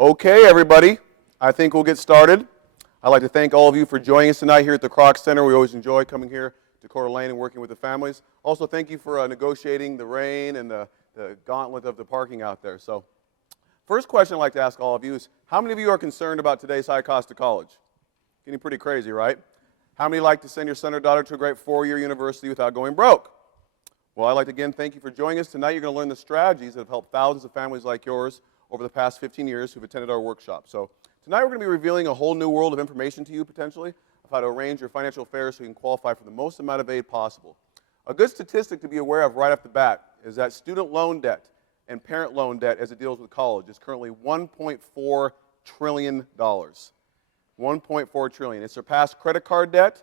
Okay, everybody, I think we'll get started. I'd like to thank all of you for joining us tonight here at the Kroc Center. We always enjoy coming here to Coeur d'Alene and working with the families. Also, thank you for negotiating the rain and the gauntlet of the parking out there. So, first question I'd like to ask all of you is, how many of you are concerned about today's high cost of college? Getting pretty crazy, right? How many like to send your son or daughter to a great four-year university without going broke? Well, I'd like to again thank you for joining us. Tonight you're going to learn the strategies that have helped thousands of families like yours over the past 15 years who've attended our workshop. So tonight we're going to be revealing a whole new world of information to you potentially of how to arrange your financial affairs so you can qualify for the most amount of aid possible. A good statistic to be aware of right off the bat is that student loan debt and parent loan debt as it deals with college is currently $1.4 trillion. $1.4 trillion. It surpassed credit card debt,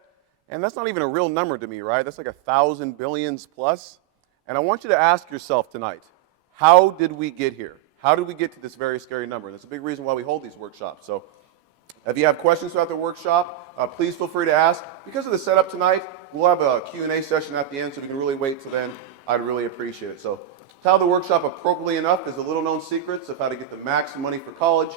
and that's not even a real number to me, right? That's like 1,000 billions plus. And I want you to ask yourself tonight, how did we get here? How did we get to this very scary number? And that's a big reason why we hold these workshops. So if you have questions about the workshop, please feel free to ask. Because of the setup tonight, we'll have a Q&A session at the end, so if you can really wait till then, I'd really appreciate it. So to how the workshop appropriately enough is the little-known secrets of how to get the maximum money for college,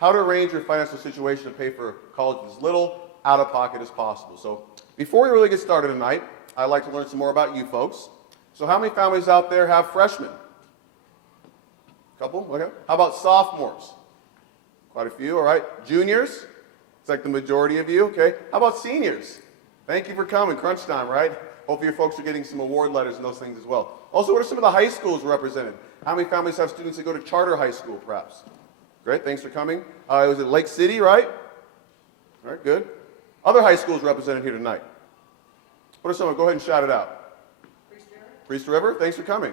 how to arrange your financial situation to pay for college with as little out-of-pocket as possible. So before we really get started tonight, I'd like to learn some more about you folks. So how many families out there have freshmen? Couple? Okay. How about sophomores? Quite a few, all right. Juniors? It's like the majority of you, okay. How about seniors? Thank you for coming, crunch time, right? Hopefully your folks are getting some award letters and those things as well. Also, what are some of the high schools represented? How many families have students that go to charter high school, perhaps? Great, thanks for coming. It was at Lake City, right? All right, good. Other high schools represented here tonight. What are some? Go ahead and shout it out. Priest River, thanks for coming.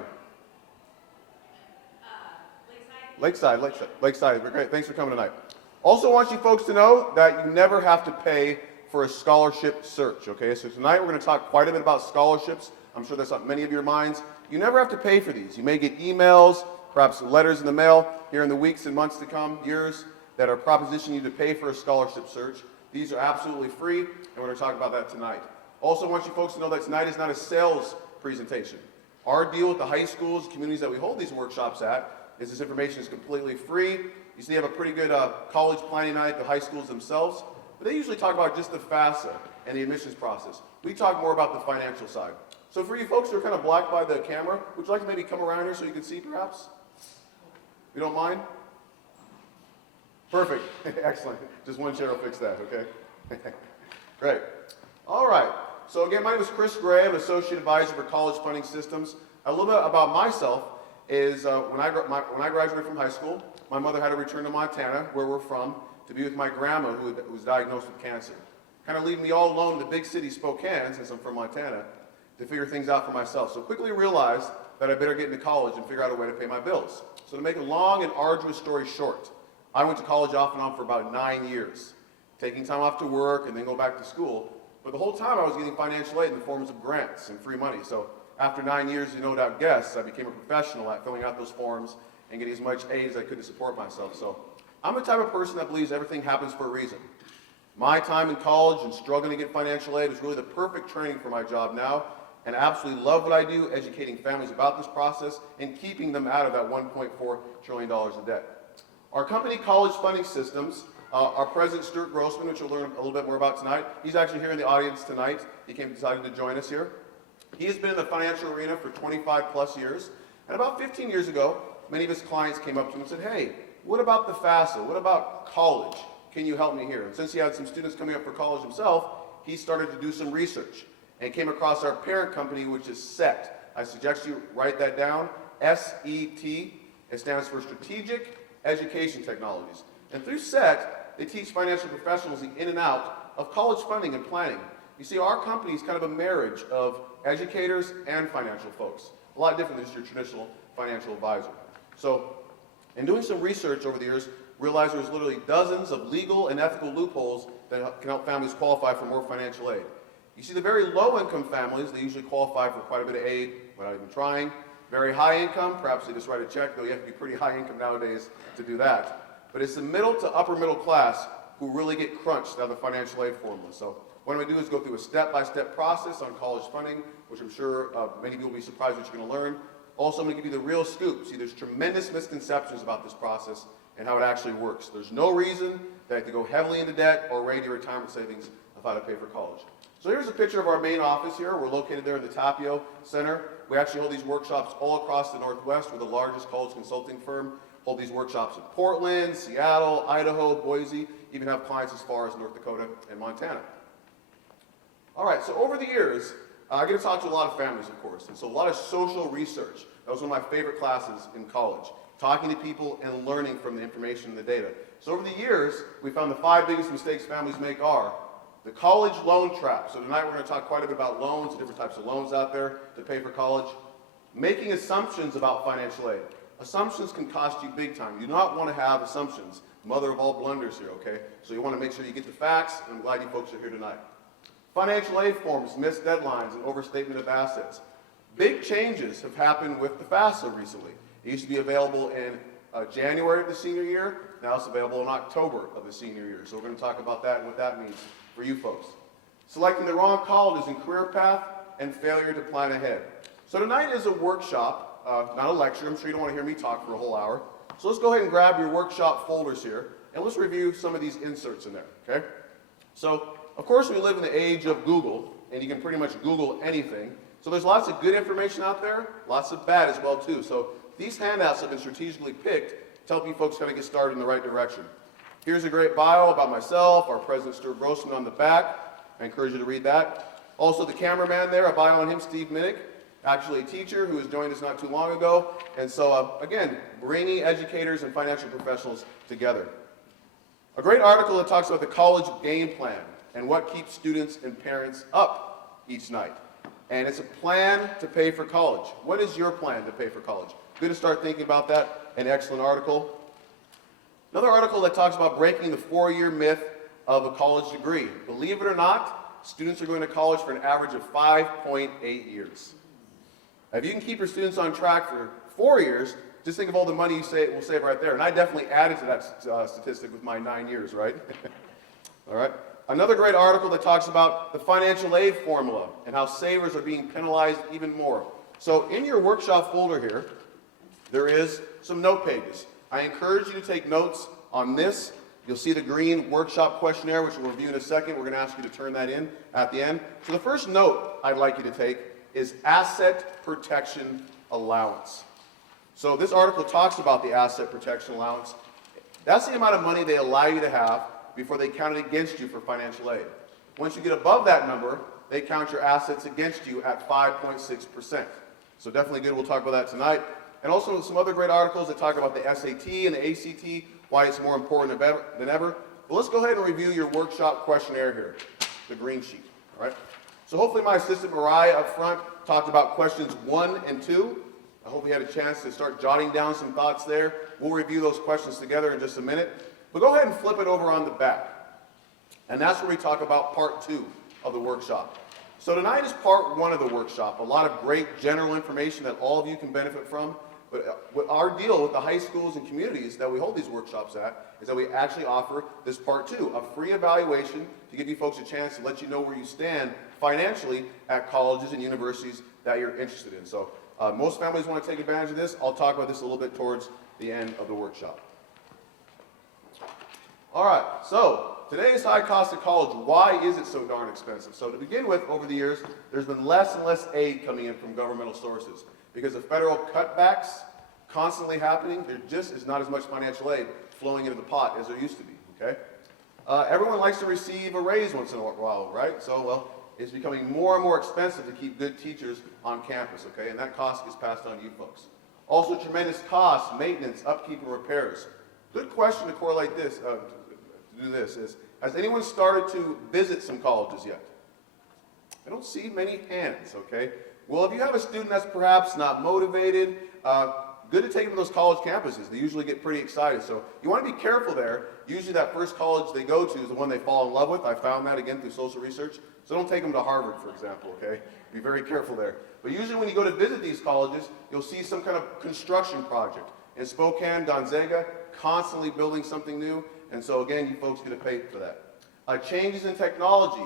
Lakeside, great, thanks for coming tonight. Also want you folks to know that you never have to pay for a scholarship search, okay? So tonight we're going to talk quite a bit about scholarships. I'm sure that's on many of your minds. You never have to pay for these. You may get emails, perhaps letters in the mail here in the weeks and months to come, years, that are propositioning you to pay for a scholarship search. These are absolutely free, and we're going to talk about that tonight. Also want you folks to know that tonight is not a sales presentation. Our deal with the high schools, communities that we hold these workshops at, is this information is completely free. You see they have a pretty good college planning night, the high schools themselves, but they usually talk about just the FAFSA and the admissions process. We talk more about the financial side. So for you folks who are kind of blocked by the camera, would you like to maybe come around here so you can see perhaps? You don't mind? Perfect, excellent. Just one chair will fix that, okay? Great. All right, so again, my name is Chris Gray. I'm an Associate Advisor for College Funding Systems. A little bit about myself is when I graduated from high school, my mother had to return to Montana, where we're from, to be with my grandma who was diagnosed with cancer. Kind of leaving me all alone in the big city, Spokane, since I'm from Montana, to figure things out for myself. So quickly realized that I better get into college and figure out a way to pay my bills. So to make a long and arduous story short, I went to college off and on for about 9 years, taking time off to work and then go back to school. But the whole time I was getting financial aid in the forms of grants and free money. So after 9 years, you no doubt guess, I became a professional at filling out those forms and getting as much aid as I could to support myself. So I'm the type of person that believes everything happens for a reason. My time in college and struggling to get financial aid was really the perfect training for my job now, and I absolutely love what I do, educating families about this process and keeping them out of that $1.4 trillion of debt. Our company, College Funding Systems, our president, Stuart Grossman, which you'll learn a little bit more about tonight, he's actually here in the audience tonight. He decided to join us here. He has been in the financial arena for 25 plus years, and about 15 years ago, many of his clients came up to him and said, hey, what about the FAFSA? What about college? Can you help me here? And since he had some students coming up for college himself, he started to do some research and came across our parent company, which is SET. I suggest you write that down, S-E-T. It stands for Strategic Education Technologies. And through SET, they teach financial professionals the in and out of college funding and planning. You see, our company is kind of a marriage of educators and financial folks. A lot different than just your traditional financial advisor. So, in doing some research over the years, realized there's literally dozens of legal and ethical loopholes that can help families qualify for more financial aid. You see the very low-income families, they usually qualify for quite a bit of aid without even trying. Very high income, perhaps they just write a check, though you have to be pretty high income nowadays to do that. But it's the middle to upper middle class who really get crunched out of the financial aid formula. So what I'm going to do is go through a step-by-step process on college funding, which I'm sure many of you will be surprised what you're going to learn. Also, I'm going to give you the real scoop. See, there's tremendous misconceptions about this process and how it actually works. There's no reason that I have to go heavily into debt or raid your retirement savings of how to pay for college. So here's a picture of our main office here. We're located there in the Tapio Center. We actually hold these workshops all across the Northwest. We're the largest college consulting firm. Hold these workshops in Portland, Seattle, Idaho, Boise, even have clients as far as North Dakota and Montana. All right, so over the years, I get to talk to a lot of families, of course, and so a lot of social research. That was one of my favorite classes in college, talking to people and learning from the information and the data. So over the years, we found the 5 biggest mistakes families make are the college loan trap. So tonight we're going to talk quite a bit about loans, different types of loans out there to pay for college. Making assumptions about financial aid. Assumptions can cost you big time. You do not want to have assumptions. Mother of all blunders here, okay? So you want to make sure you get the facts, and I'm glad you folks are here tonight. Financial aid forms, missed deadlines, and overstatement of assets. Big changes have happened with the FAFSA recently. It used to be available in January of the senior year. Now it's available in October of the senior year. So we're going to talk about that and what that means for you folks. Selecting the wrong colleges and career path, and failure to plan ahead. So tonight is a workshop, not a lecture. I'm sure you don't want to hear me talk for a whole hour. So let's go ahead and grab your workshop folders here, and let's review some of these inserts in there, okay? So, of course, we live in the age of Google, and you can pretty much Google anything. So there's lots of good information out there, lots of bad as well, too. So these handouts have been strategically picked to help you folks kind of get started in the right direction. Here's a great bio about myself, our president, Stuart Grossman, on the back. I encourage you to read that. Also, the cameraman there, a bio on him, Steve Minnick, actually a teacher who has joined us not too long ago. And so, again, bringing educators and financial professionals together. A great article that talks about the college game plan and what keeps students and parents up each night. And it's a plan to pay for college. What is your plan to pay for college? Good to start thinking about that. An excellent article. Another article that talks about breaking the 4-year myth of a college degree. Believe it or not, students are going to college for an average of 5.8 years. If you can keep your students on track for 4 years, just think of all the money we'll save right there. And I definitely added to that statistic with my 9 years, right? All right. Another great article that talks about the financial aid formula and how savers are being penalized even more. So in your workshop folder here, there is some note pages. I encourage you to take notes on this. You'll see the green workshop questionnaire, which we'll review in a second. We're going to ask you to turn that in at the end. So the first note I'd like you to take is asset protection allowance. So this article talks about the asset protection allowance. That's the amount of money they allow you to have before they count it against you for financial aid. Once you get above that number, they count your assets against you at 5.6%. So definitely good. We'll talk about that tonight. And also some other great articles that talk about the SAT and the ACT, why it's more important than ever. But let's go ahead and review your workshop questionnaire here, the green sheet. All right. So hopefully my assistant Mariah up front talked about questions 1 and 2. I hope you had a chance to start jotting down some thoughts there. We'll review those questions together in just a minute. But go ahead and flip it over on the back. And that's where we talk about part 2 of the workshop. So tonight is part 1 of the workshop. A lot of great general information that all of you can benefit from. But our deal with the high schools and communities that we hold these workshops at is that we actually offer this part 2, a free evaluation to give you folks a chance to let you know where you stand financially at colleges and universities that you're interested in. So most families want to take advantage of this. I'll talk about this a little bit towards the end of the workshop. All right, so today's high cost of college, why is it so darn expensive? So to begin with, over the years, there's been less and less aid coming in from governmental sources. Because of federal cutbacks constantly happening, there just is not as much financial aid flowing into the pot as there used to be, okay? Everyone likes to receive a raise once in a while, right? So, well, it's becoming more and more expensive to keep good teachers on campus, okay? And that cost is passed on to you folks. Also, tremendous costs, maintenance, upkeep, and repairs. Good question to correlate this, to do this is, has anyone started to visit some colleges yet? I don't see many hands, okay? Well, if you have a student that's perhaps not motivated, good to take them to those college campuses. They usually get pretty excited. So you want to be careful there. Usually that first college they go to is the one they fall in love with. I found that again through social research. So don't take them to Harvard, for example, okay? Be very careful there. But usually when you go to visit these colleges, you'll see some kind of construction project. In Spokane, Gonzaga, constantly building something new. And so again, you folks get to pay for that. Changes in technology.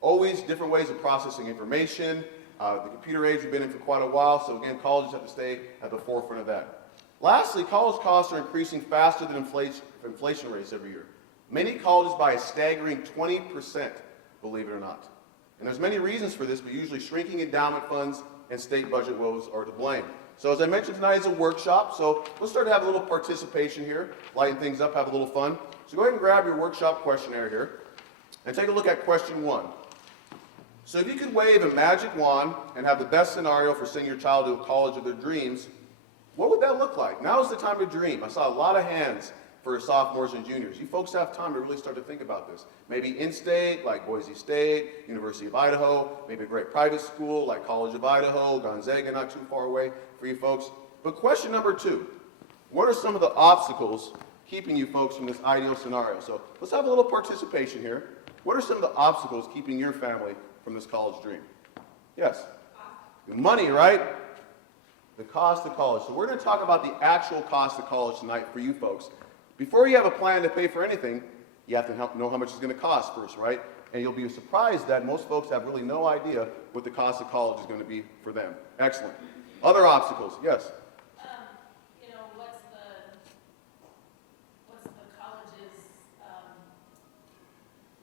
Always different ways of processing information. The computer age we've been in for quite a while, so again, colleges have to stay at the forefront of that. Lastly, college costs are increasing faster than inflation rates every year. Many colleges by a staggering 20%, believe it or not. And there's many reasons for this, but usually shrinking endowment funds and state budget woes are to blame. So as I mentioned, tonight is a workshop, so let's start to have a little participation here, lighten things up, have a little fun. So go ahead and grab your workshop questionnaire here, and take a look at question 1. So if you could wave a magic wand and have the best scenario for sending your child to a college of their dreams, what would that look like? Now is the time to dream. I saw a lot of hands for sophomores and juniors. You folks have time to really start to think about this. Maybe in-state, like Boise State, University of Idaho, maybe a great private school like College of Idaho, Gonzaga, not too far away for you folks. But question number 2, what are some of the obstacles keeping you folks from this ideal scenario? So let's have a little participation here. What are some of the obstacles keeping your family from this college dream? Yes? The money, right? The cost of college. So we're going to talk about the actual cost of college tonight for you folks. Before you have a plan to pay for anything, you have to know how much it's going to cost first, right? And you'll be surprised that most folks have really no idea what the cost of college is going to be for them. Excellent. Other obstacles? Yes? What's the college's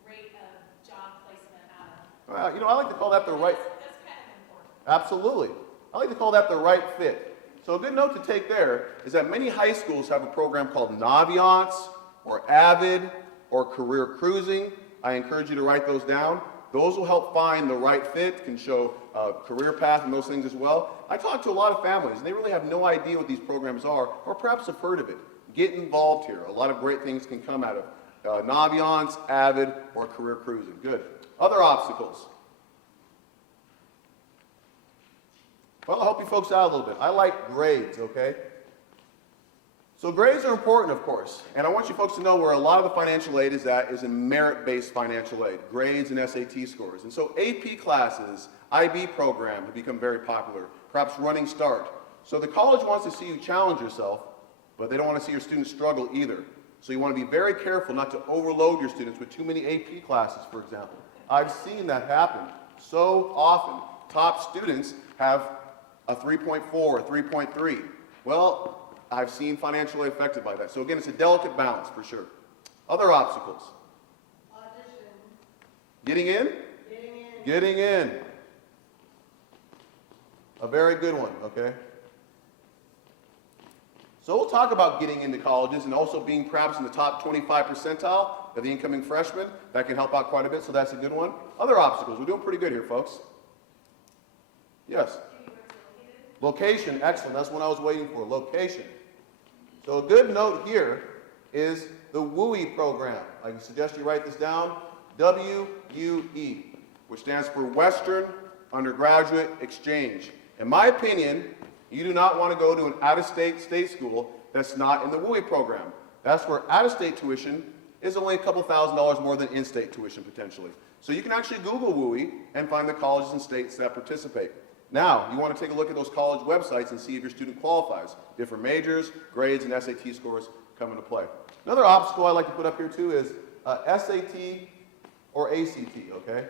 rate of job placement out of? I like to call that the right... That's kind of important. Absolutely. I like to call that the right fit. So a good note to take there is that many high schools have a program called Naviance or Avid or Career Cruising. I encourage you to write those down. Those will help find the right fit, can show a career path and those things as well. I talk to a lot of families and they really have no idea what these programs are or perhaps have heard of it. Get involved here. A lot of great things can come out of Naviance, Avid, or Career Cruising. Good. Other obstacles. Well, I'll help you folks out a little bit. I like grades, okay? So grades are important, of course, and I want you folks to know where a lot of the financial aid is at is in merit-based financial aid, grades and SAT scores. And so AP classes, IB program have become very popular, perhaps Running Start. So the college wants to see you challenge yourself, but they don't want to see your students struggle either. So you want to be very careful not to overload your students with too many AP classes, for example. I've seen that happen so often. Top students have a 3.4, a 3.3. Well, I've seen financially affected by that. So again, it's a delicate balance for sure. Other obstacles. Audition. Getting in? Getting in. Getting in. A very good one, okay? So we'll talk about getting into colleges and also being perhaps in the top 25 percentile of the incoming freshmen. That can help out quite a bit, so that's a good one. Other obstacles. We're doing pretty good here, folks. Yes? Location, excellent. That's what I was waiting for, location. So a good note here is the WUE program. I suggest you write this down, WUE, which stands for Western Undergraduate Exchange. In my opinion, you do not want to go to an out-of-state state school that's not in the WUE program. That's where out-of-state tuition is only a couple $1,000s more than in-state tuition potentially. So you can actually Google WUE and find the colleges and states that participate. Now, you want to take a look at those college websites and see if your student qualifies. Different majors, grades, and SAT scores come into play. Another obstacle I like to put up here too is SAT or ACT, okay?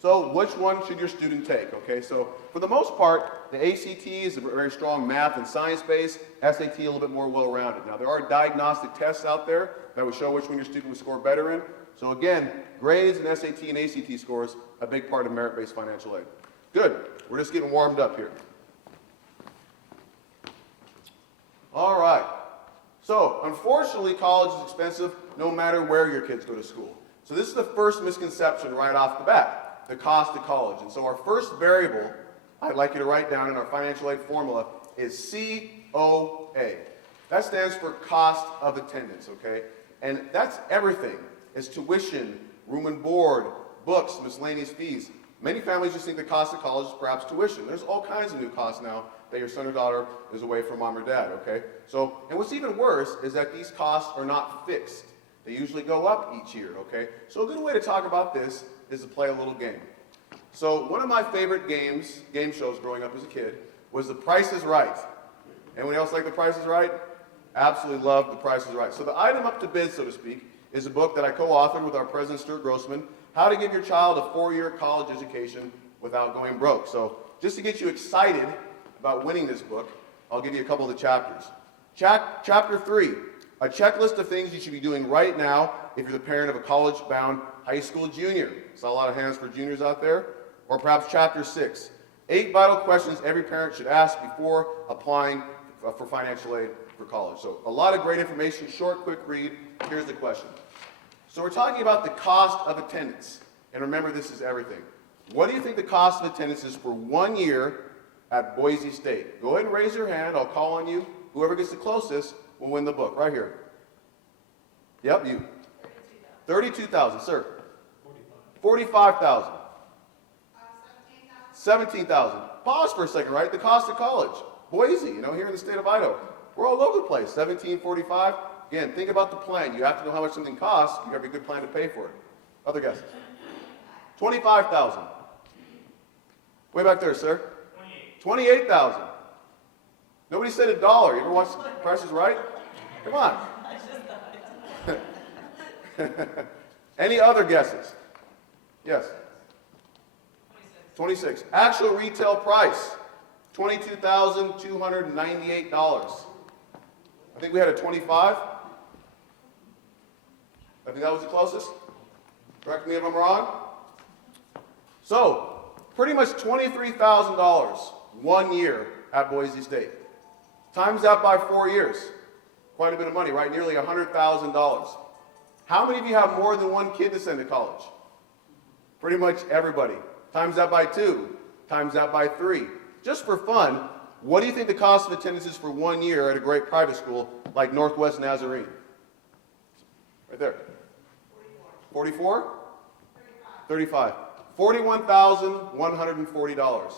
So which one should your student take, okay? So for the most part, the ACT is a very strong math and science base, SAT a little bit more well-rounded. Now there are diagnostic tests out there that would show which one your student would score better in. So again, grades and SAT and ACT scores, a big part of merit-based financial aid. Good. We're just getting warmed up here. All right. So, unfortunately, college is expensive no matter where your kids go to school. So this is the first misconception right off the bat, the cost of college. And so our first variable I'd like you to write down in our financial aid formula is COA. That stands for cost of attendance, okay? And that's everything. It's tuition, room and board, books, miscellaneous fees. Many families just think the cost of college is perhaps tuition. There's all kinds of new costs now that your son or daughter is away from mom or dad, okay? So, and what's even worse is that these costs are not fixed. They usually go up each year, okay? So a good way to talk about this is to play a little game. So one of my favorite game shows growing up as a kid was The Price is Right. Anyone else like The Price is Right? Absolutely love The Price is Right. So the item up to bid, so to speak, is a book that I co-authored with our president, Stuart Grossman, How to Give Your Child a 4-Year College Education Without Going Broke. So just to get you excited about winning this book, I'll give you a couple of the chapters. Chapter 3, a checklist of things you should be doing right now if you're the parent of a college-bound high school junior. Saw a lot of hands for juniors out there. Or perhaps chapter 6, 8 vital questions every parent should ask before applying for financial aid for college. So a lot of great information, short, quick read. Here's the question. So we're talking about the cost of attendance. And remember, this is everything. What do you think the cost of attendance is for 1 year at Boise State? Go ahead and raise your hand. I'll call on you. Whoever gets the closest will win the book. Right here. Yep, you. 32,000, sir. 45,000. 17,000. Pause for a second, right? The cost of college. Boise, here in the state of Idaho. We're all over the place. 1745. Again, think about the plan. You have to know how much something costs. You have a good plan to pay for it. Other guesses? 25,000. Way back there, sir. 28,000. Nobody said $1. You ever watch Price is Right? Come on. Any other guesses? Yes. 26. Actual retail price, $22,298. I think we had a 25. I think that was the closest. Correct me if I'm wrong. So, pretty much $23,000 1 year at Boise State. Times that by 4 years. Quite a bit of money, right? Nearly $100,000. How many of you have more than one kid to send to college? Pretty much everybody. Times that by 2. Times that by 3. Just for fun, what do you think the cost of attendance is for 1 year at a great private school like Northwest Nazarene? Right there. 44? 35. $41,140.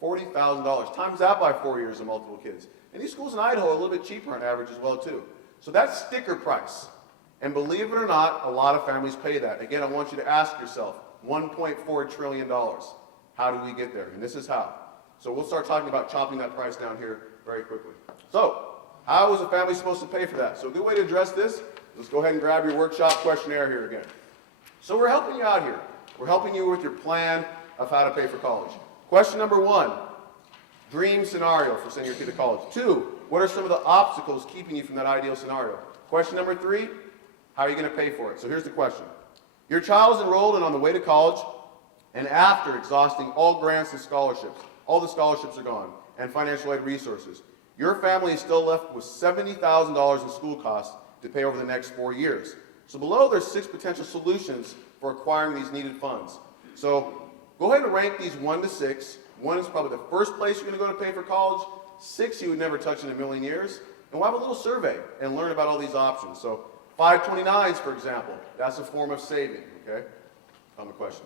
$40,000. Times that by 4 years of multiple kids. And these schools in Idaho are a little bit cheaper on average as well too. So that's sticker price. And believe it or not, a lot of families pay that. Again, I want you to ask yourself, $1.4 trillion. How do we get there? And this is how. So we'll start talking about chopping that price down here very quickly. So, how is a family supposed to pay for that? So a good way to address this, let's go ahead and grab your workshop questionnaire here again. So we're helping you out here. We're helping you with your plan of how to pay for college. Question number 1, dream scenario for sending your kid to college. 2, what are some of the obstacles keeping you from that ideal scenario? Question number 3, how are you going to pay for it? So here's the question. Your child is enrolled and on the way to college, and after exhausting all grants and scholarships, all the scholarships are gone, and financial aid resources, your family is still left with $70,000 in school costs to pay over the next 4 years. So below, there's 6 potential solutions for acquiring these needed funds. So go ahead and rank these 1 to 6. 1 is probably the first place you're going to go to pay for college. 6 you would never touch in a million years. And we'll have a little survey and learn about all these options. So 529s, for example, that's a form of saving, okay? On the question.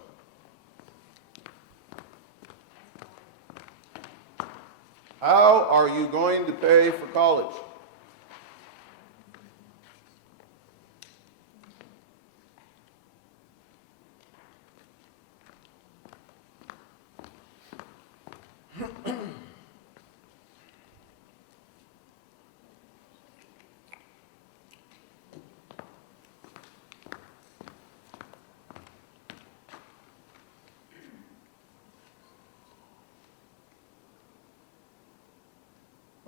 How are you going to pay for college?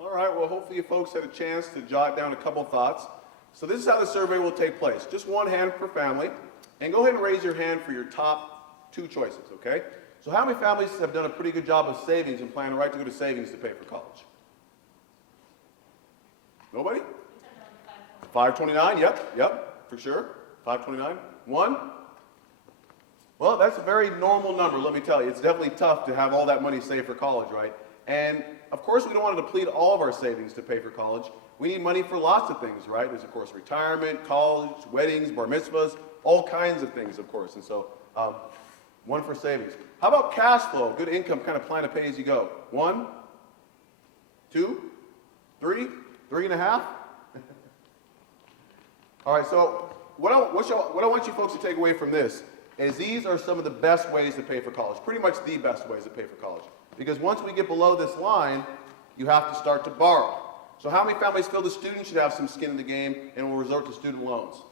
All right, well, hopefully you folks had a chance to jot down a couple thoughts. So this is how the survey will take place. Just 1 hand per family. And go ahead and raise your hand for your top 2 choices, okay? So how many families have done a pretty good job of savings and plan right to go to savings to pay for college? Nobody? 529, yep, for sure. 529. 1? Well, that's a very normal number, let me tell you. It's definitely tough to have all that money saved for college, right? And of course, we don't want to deplete all of our savings to pay for college. We need money for lots of things, right? There's, of course, retirement, college, weddings, bar mitzvahs, all kinds of things, of course. And so, 1 for savings. How about cash flow? Good income kind of plan to pay as you go. 1, 2, 3, 3.5. All right, so what I want you folks to take away from this is these are some of the best ways to pay for college, pretty much the best ways to pay for college. Because once we get below this line, you have to start to borrow. So how many families feel the student should have some skin in the game and will resort to student loans?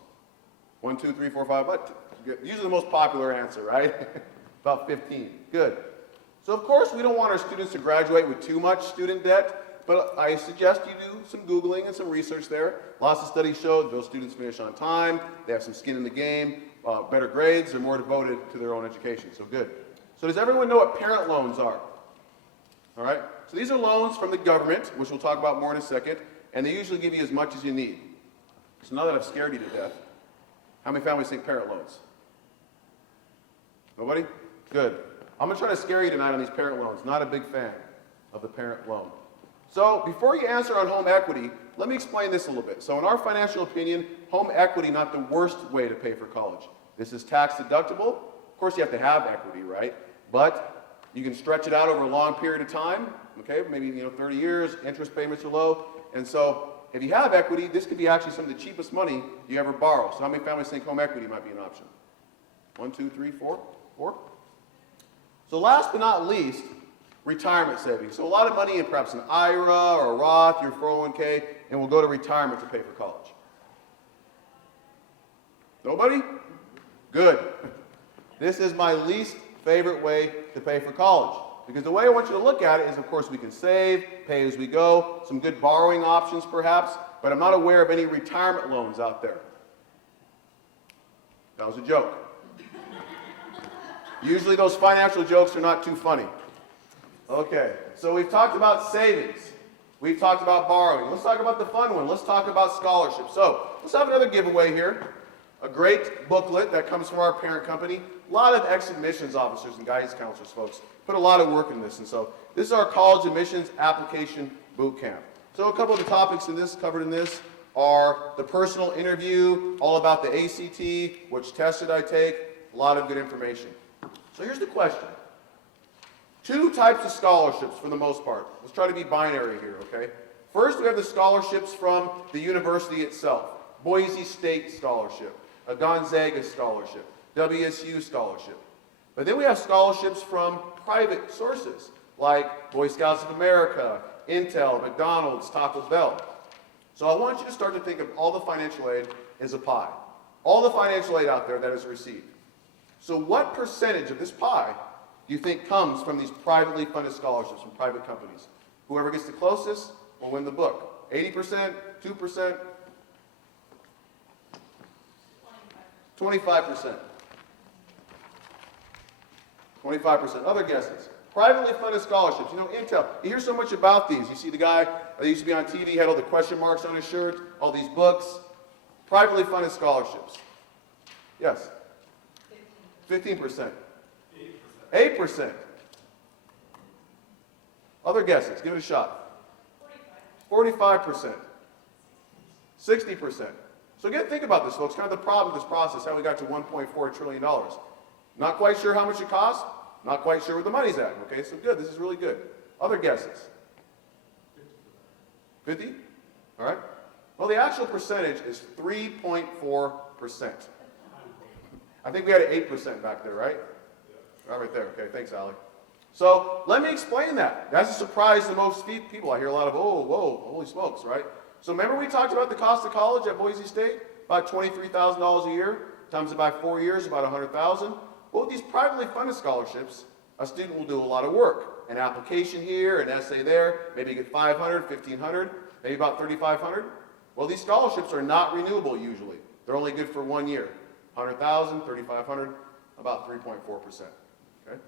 1, 2, 3, 4, 5, usually the most popular answer, right? About 15, good. So of course we don't want our students to graduate with too much student debt, but I suggest you do some Googling and some research there. Lots of studies show that those students finish on time, they have some skin in the game, better grades, they're more devoted to their own education, so good. So does everyone know what parent loans are? All right, so these are loans from the government, which we'll talk about more in a second, and they usually give you as much as you need. So now that I've scared you to death, how many families think parent loans? Nobody? Good. I'm going to try to scare you tonight on these parent loans. Not a big fan of the parent loan. So before you answer on home equity, let me explain this a little bit. So in our financial opinion, home equity not the worst way to pay for college. This is tax deductible. Of course you have to have equity, right? But you can stretch it out over a long period of time, okay? Maybe 30 years, interest payments are low. And so if you have equity, this could be actually some of the cheapest money you ever borrow. So how many families think home equity might be an option? 1, 2, 3, 4? 4? So last but not least, retirement savings. So a lot of money in perhaps an IRA or a Roth, your 401k, and we'll go to retirement to pay for college. Nobody? Good. This is my least favorite way to pay for college. Because the way I want you to look at it is, of course, we can save, pay as we go, some good borrowing options perhaps, but I'm not aware of any retirement loans out there. That was a joke. Usually those financial jokes are not too funny. Okay, so we've talked about savings. We've talked about borrowing. Let's talk about the fun one. Let's talk about scholarships. So let's have another giveaway here. A great booklet that comes from our parent company. A lot of ex-admissions officers and guidance counselors, folks, put a lot of work in this. And so this is our college admissions application boot camp. So a couple of the topics in this, covered in this, are the personal interview, all about the ACT, which test should I take, a lot of good information. So here's the question. 2 types of scholarships for the most part. Let's try to be binary here, okay? First, we have the scholarships from the university itself. Boise State Scholarship, a Gonzaga Scholarship, WSU Scholarship. But then we have scholarships from private sources, like Boy Scouts of America, Intel, McDonald's, Taco Bell. So I want you to start to think of all the financial aid as a pie. All the financial aid out there that is received. So what percentage of this pie do you think comes from these privately funded scholarships from private companies? Whoever gets the closest will win the book. 80%, 2%, 25%. 25%. Other guesses? Privately funded scholarships. Intel. You hear so much about these. You see the guy that used to be on TV, had all the question marks on his shirt, all these books. Privately funded scholarships. Yes? 15%. 8%. Other guesses? Give it a shot. 45%. 60%. So again, think about this, folks. Kind of the problem with this process, how we got to $1.4 trillion. Not quite sure how much it costs. Not quite sure where the money's at. Okay, so good. This is really good. Other guesses? 50? All right. Well, the actual percentage is 3.4%. I think we had an 8% back there, right? Right there. Okay, thanks, Alec. So let me explain that. That's a surprise to most people. I hear a lot of, oh, whoa, holy smokes, right? So remember we talked about the cost of college at Boise State? About $23,000 a year, times it by 4 years, about $100,000. Well, with these privately funded scholarships, a student will do a lot of work. An application here, an essay there, maybe get $500, $1,500, maybe about $3,500. Well, these scholarships are not renewable usually. They're only good for 1 year. $100,000, $3,500, about 3.4%. Okay?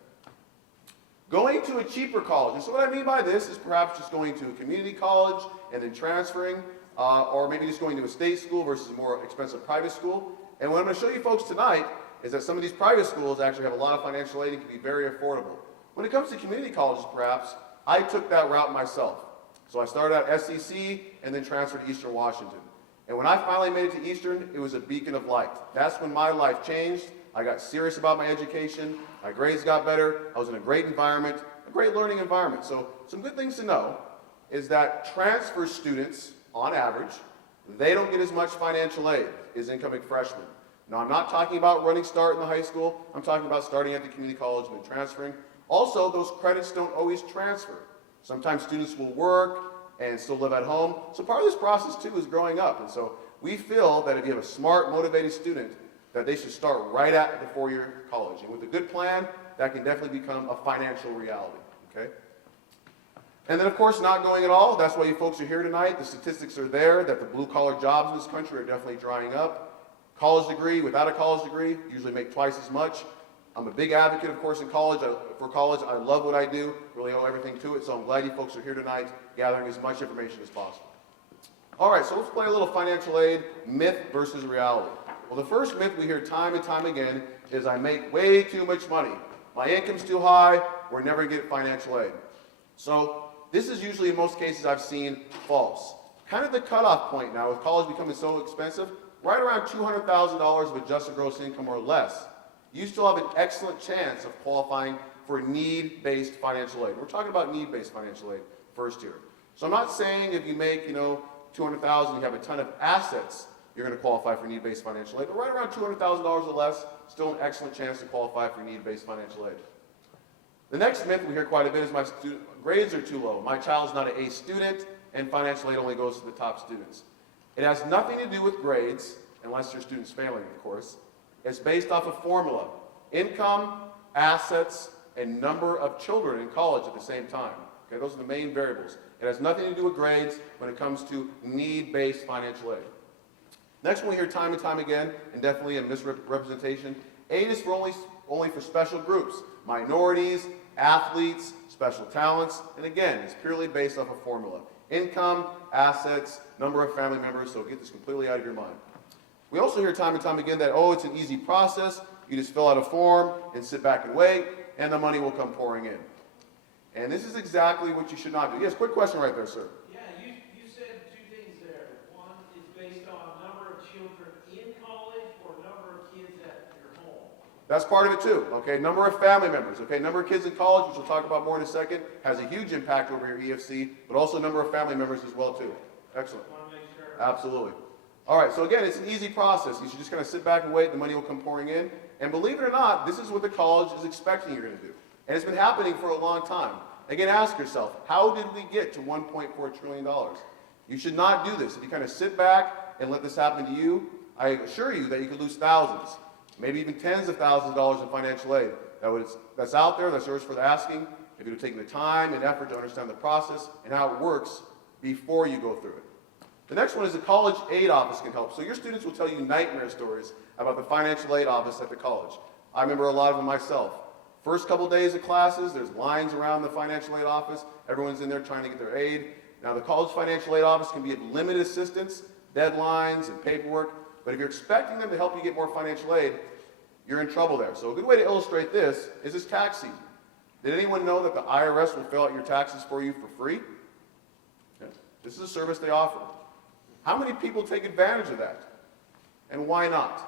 Going to a cheaper college. And so what I mean by this is perhaps just going to a community college and then transferring, or maybe just going to a state school versus a more expensive private school. And what I'm going to show you folks tonight is that some of these private schools actually have a lot of financial aid and can be very affordable. When it comes to community colleges, perhaps, I took that route myself. So I started at SEC and then transferred to Eastern Washington. And when I finally made it to Eastern, it was a beacon of light. That's when my life changed. I got serious about my education, my grades got better, I was in a great environment, a great learning environment. So some good things to know is that transfer students, on average, they don't get as much financial aid as incoming freshmen. Now, I'm not talking about running start in the high school. I'm talking about starting at the community college and then transferring. Also, those credits don't always transfer. Sometimes students will work and still live at home. So part of this process, too, is growing up. And so we feel that if you have a smart, motivated student, that they should start right at the four-year college. And with a good plan, that can definitely become a financial reality, okay? And then, of course, not going at all. That's why you folks are here tonight. The statistics are there that the blue-collar jobs in this country are definitely drying up. College degree, without a college degree, usually make twice as much. I'm a big advocate, of course, for college. I love what I do, really owe everything to it, so I'm glad you folks are here tonight, gathering as much information as possible. All right, so let's play a little financial aid myth versus reality. Well, the first myth we hear time and time again is I make way too much money. My income's too high, we're never gonna get financial aid. So this is usually, in most cases I've seen, false. Kind of the cutoff point now, with college becoming so expensive, right around $200,000 of adjusted gross income or less, you still have an excellent chance of qualifying for need-based financial aid. We're talking about need-based financial aid first here. So I'm not saying if you make, $200,000, you have a ton of assets, you're going to qualify for need-based financial aid, but right around $200,000 or less, still an excellent chance to qualify for need-based financial aid. The next myth we hear quite a bit is my grades are too low. My child's not an A student, and financial aid only goes to the top students. It has nothing to do with grades, unless your student's failing, of course. It's based off a formula: income, assets, and number of children in college at the same time. Okay, those are the main variables. It has nothing to do with grades when it comes to need-based financial aid. Next one we hear time and time again, and definitely a misrepresentation: aid is only for special groups, minorities, athletes, special talents, and again, it's purely based off a formula: income, assets, number of family members, so get this completely out of your mind. We also hear time and time again that, it's an easy process, you just fill out a form and sit back and wait, and the money will come pouring in. And this is exactly what you should not do. Yes, quick question right there, sir. Yeah, you said two things there. One is based on number of children in college or number of kids at your home. That's part of it too, okay? Number of family members, okay? Number of kids in college, which we'll talk about more in a second, has a huge impact over your EFC, but also number of family members as well too. Excellent. Want to make sure. Absolutely. All right, so again, it's an easy process. You should just kind of sit back and wait, the money will come pouring in. And believe it or not, this is what the college is expecting you're going to do. And it's been happening for a long time. Again, ask yourself, how did we get to $1.4 trillion? You should not do this. If you kind of sit back and let this happen to you, I assure you that you could lose thousands, maybe even tens of thousands of dollars in financial aid. That's out there, that's yours for the asking. If you're taking the time and effort to understand the process and how it works before you go through it. The next one is the college aid office can help. So your students will tell you nightmare stories about the financial aid office at the college. I remember a lot of them myself. First couple days of classes, there's lines around the financial aid office. Everyone's in there trying to get their aid. Now the college financial aid office can be of limited assistance, deadlines and paperwork, but if you're expecting them to help you get more financial aid, you're in trouble there. So a good way to illustrate this is this tax season. Did anyone know that the IRS will fill out your taxes for you for free? Yeah. This is a service they offer. How many people take advantage of that? And why not?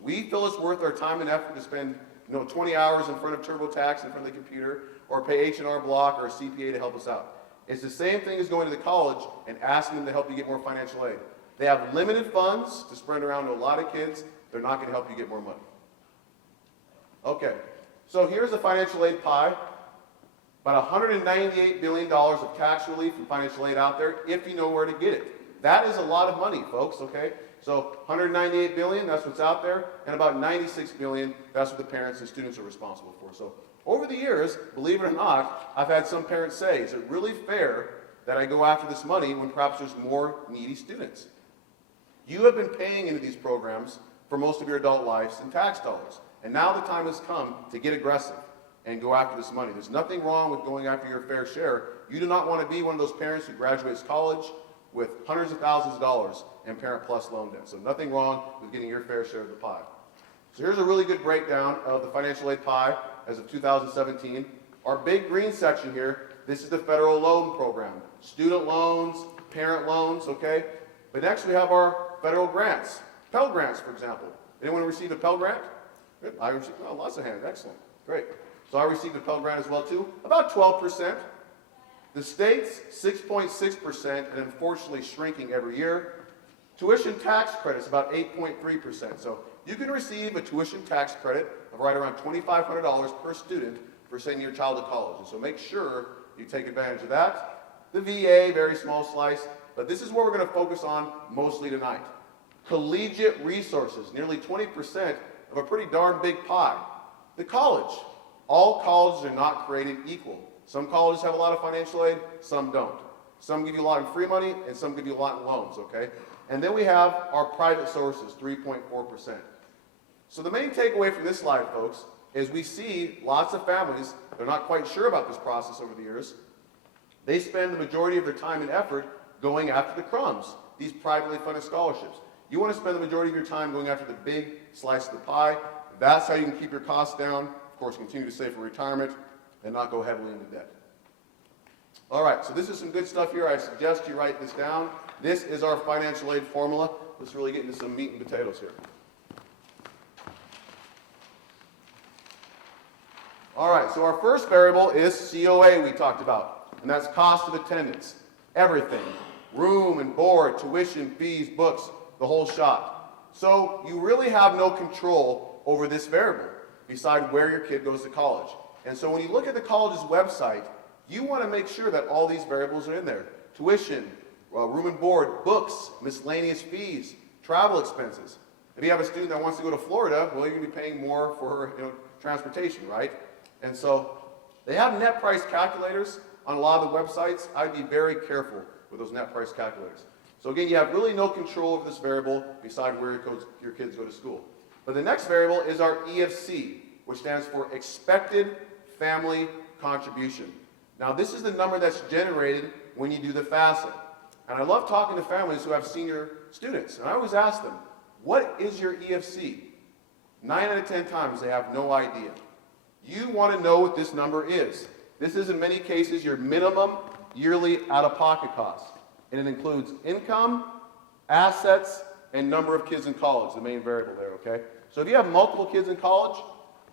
We feel it's worth our time and effort to spend 20 hours in front of TurboTax in front of the computer, or pay H&R Block or a CPA to help us out. It's the same thing as going to the college and asking them to help you get more financial aid. They have limited funds to spread around to a lot of kids. They're not going to help you get more money. Okay, so here's the financial aid pie. About $198 billion of tax relief and financial aid out there if you know where to get it. That is a lot of money, folks, okay? So 198 billion, that's what's out there, and about 96 billion, that's what the parents and students are responsible for. So over the years, believe it or not, I've had some parents say, is it really fair that I go after this money when perhaps there's more needy students? You have been paying into these programs for most of your adult lives in tax dollars, and now the time has come to get aggressive and go after this money. There's nothing wrong with going after your fair share. You do not want to be one of those parents who graduates college with hundreds of thousands of dollars in Parent Plus loan debt. So nothing wrong with getting your fair share of the pie. So here's a really good breakdown of the financial aid pie as of 2017. Our big green section here, this is the federal loan program. Student loans, parent loans, okay? But next we have our federal grants. Pell Grants, for example. Anyone receive a Pell Grant? Good. I received lots of hands. Excellent. Great. So I received a Pell Grant as well too. About 12%. The state's 6.6%, and unfortunately shrinking every year. Tuition tax credits about 8.3%. So you can receive a tuition tax credit of right around $2,500 per student for sending your child to college. And so make sure you take advantage of that. The VA, very small slice, but this is what we're going to focus on mostly tonight. Collegiate resources, nearly 20% of a pretty darn big pie. The college. All colleges are not created equal. Some colleges have a lot of financial aid, some don't. Some give you a lot in free money, and some give you a lot in loans, okay? And then we have our private sources, 3.4%. So the main takeaway from this slide, folks, is we see lots of families, they're not quite sure about this process over the years. They spend the majority of their time and effort going after the crumbs, these privately funded scholarships. You want to spend the majority of your time going after the big slice of the pie. That's how you can keep your costs down. Of course, continue to save for retirement and not go heavily into debt. All right, so this is some good stuff here. I suggest you write this down. This is our financial aid formula. Let's really get into some meat and potatoes here. All right, so our first variable is COA we talked about, and that's cost of attendance. Everything. Room and board, tuition, fees, books, the whole shot. So you really have no control over this variable beside where your kid goes to college. And so when you look at the college's website, you want to make sure that all these variables are in there. Tuition, room and board, books, miscellaneous fees, travel expenses. If you have a student that wants to go to Florida, well, you're going to be paying more for transportation, right? And so they have net price calculators on a lot of the websites. I'd be very careful with those net price calculators. So again, you have really no control over this variable beside where your kids go to school. But the next variable is our EFC, which stands for Expected Family Contribution. Now this is the number that's generated when you do the FAFSA. And I love talking to families who have senior students. And I always ask them, what is your EFC? 9 out of 10 times they have no idea. You want to know what this number is. This is in many cases your minimum yearly out-of-pocket cost. And it includes income, assets, and number of kids in college, the main variable there, okay? So if you have multiple kids in college,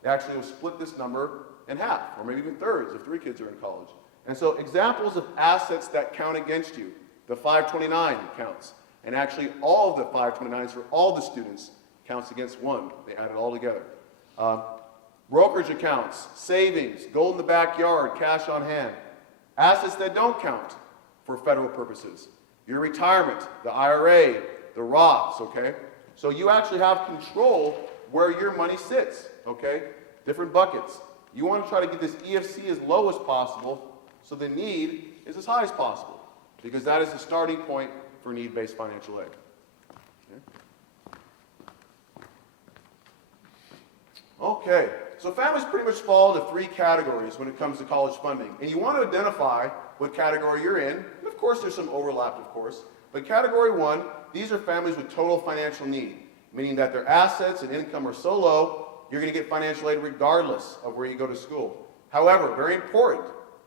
they actually will split this number in half, or maybe even thirds if 3 kids are in college. And so examples of assets that count against you, the 529 counts. And actually all of the 529s for all the students counts against one. They add it all together. Brokerage accounts, savings, gold in the backyard, cash on hand. Assets that don't count for federal purposes. Your retirement, the IRA, the Roths, okay? So you actually have control where your money sits, okay? Different buckets. You want to try to get this EFC as low as possible so the need is as high as possible because that is the starting point for need-based financial aid. Okay, so families pretty much fall into 3 categories when it comes to college funding. And you want to identify what category you're in. And of course, there's some overlap, of course. But category 1, these are families with total financial need, meaning that their assets and income are so low, you're going to get financial aid regardless of where you go to school. However, very important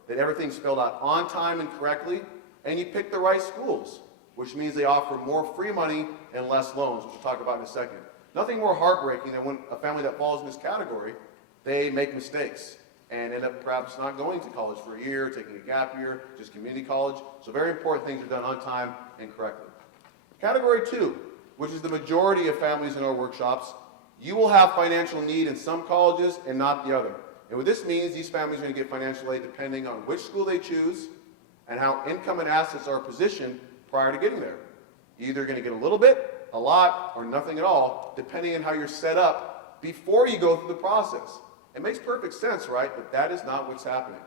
that everything's filled out on time and correctly, and you pick the right schools, which means they offer more free money and less loans, which we'll talk about in a second. Nothing more heartbreaking than when a family that falls in this category, they make mistakes and end up perhaps not going to college for a year, taking a gap year, just community college. So very important things are done on time and correctly. Category 2, which is the majority of families in our workshops, you will have financial need in some colleges and not the other. And what this means, these families are going to get financial aid depending on which school they choose and how income and assets are positioned prior to getting there. You're either going to get a little bit, a lot, or nothing at all, depending on how you're set up before you go through the process. It makes perfect sense, right? But that is not what's happening.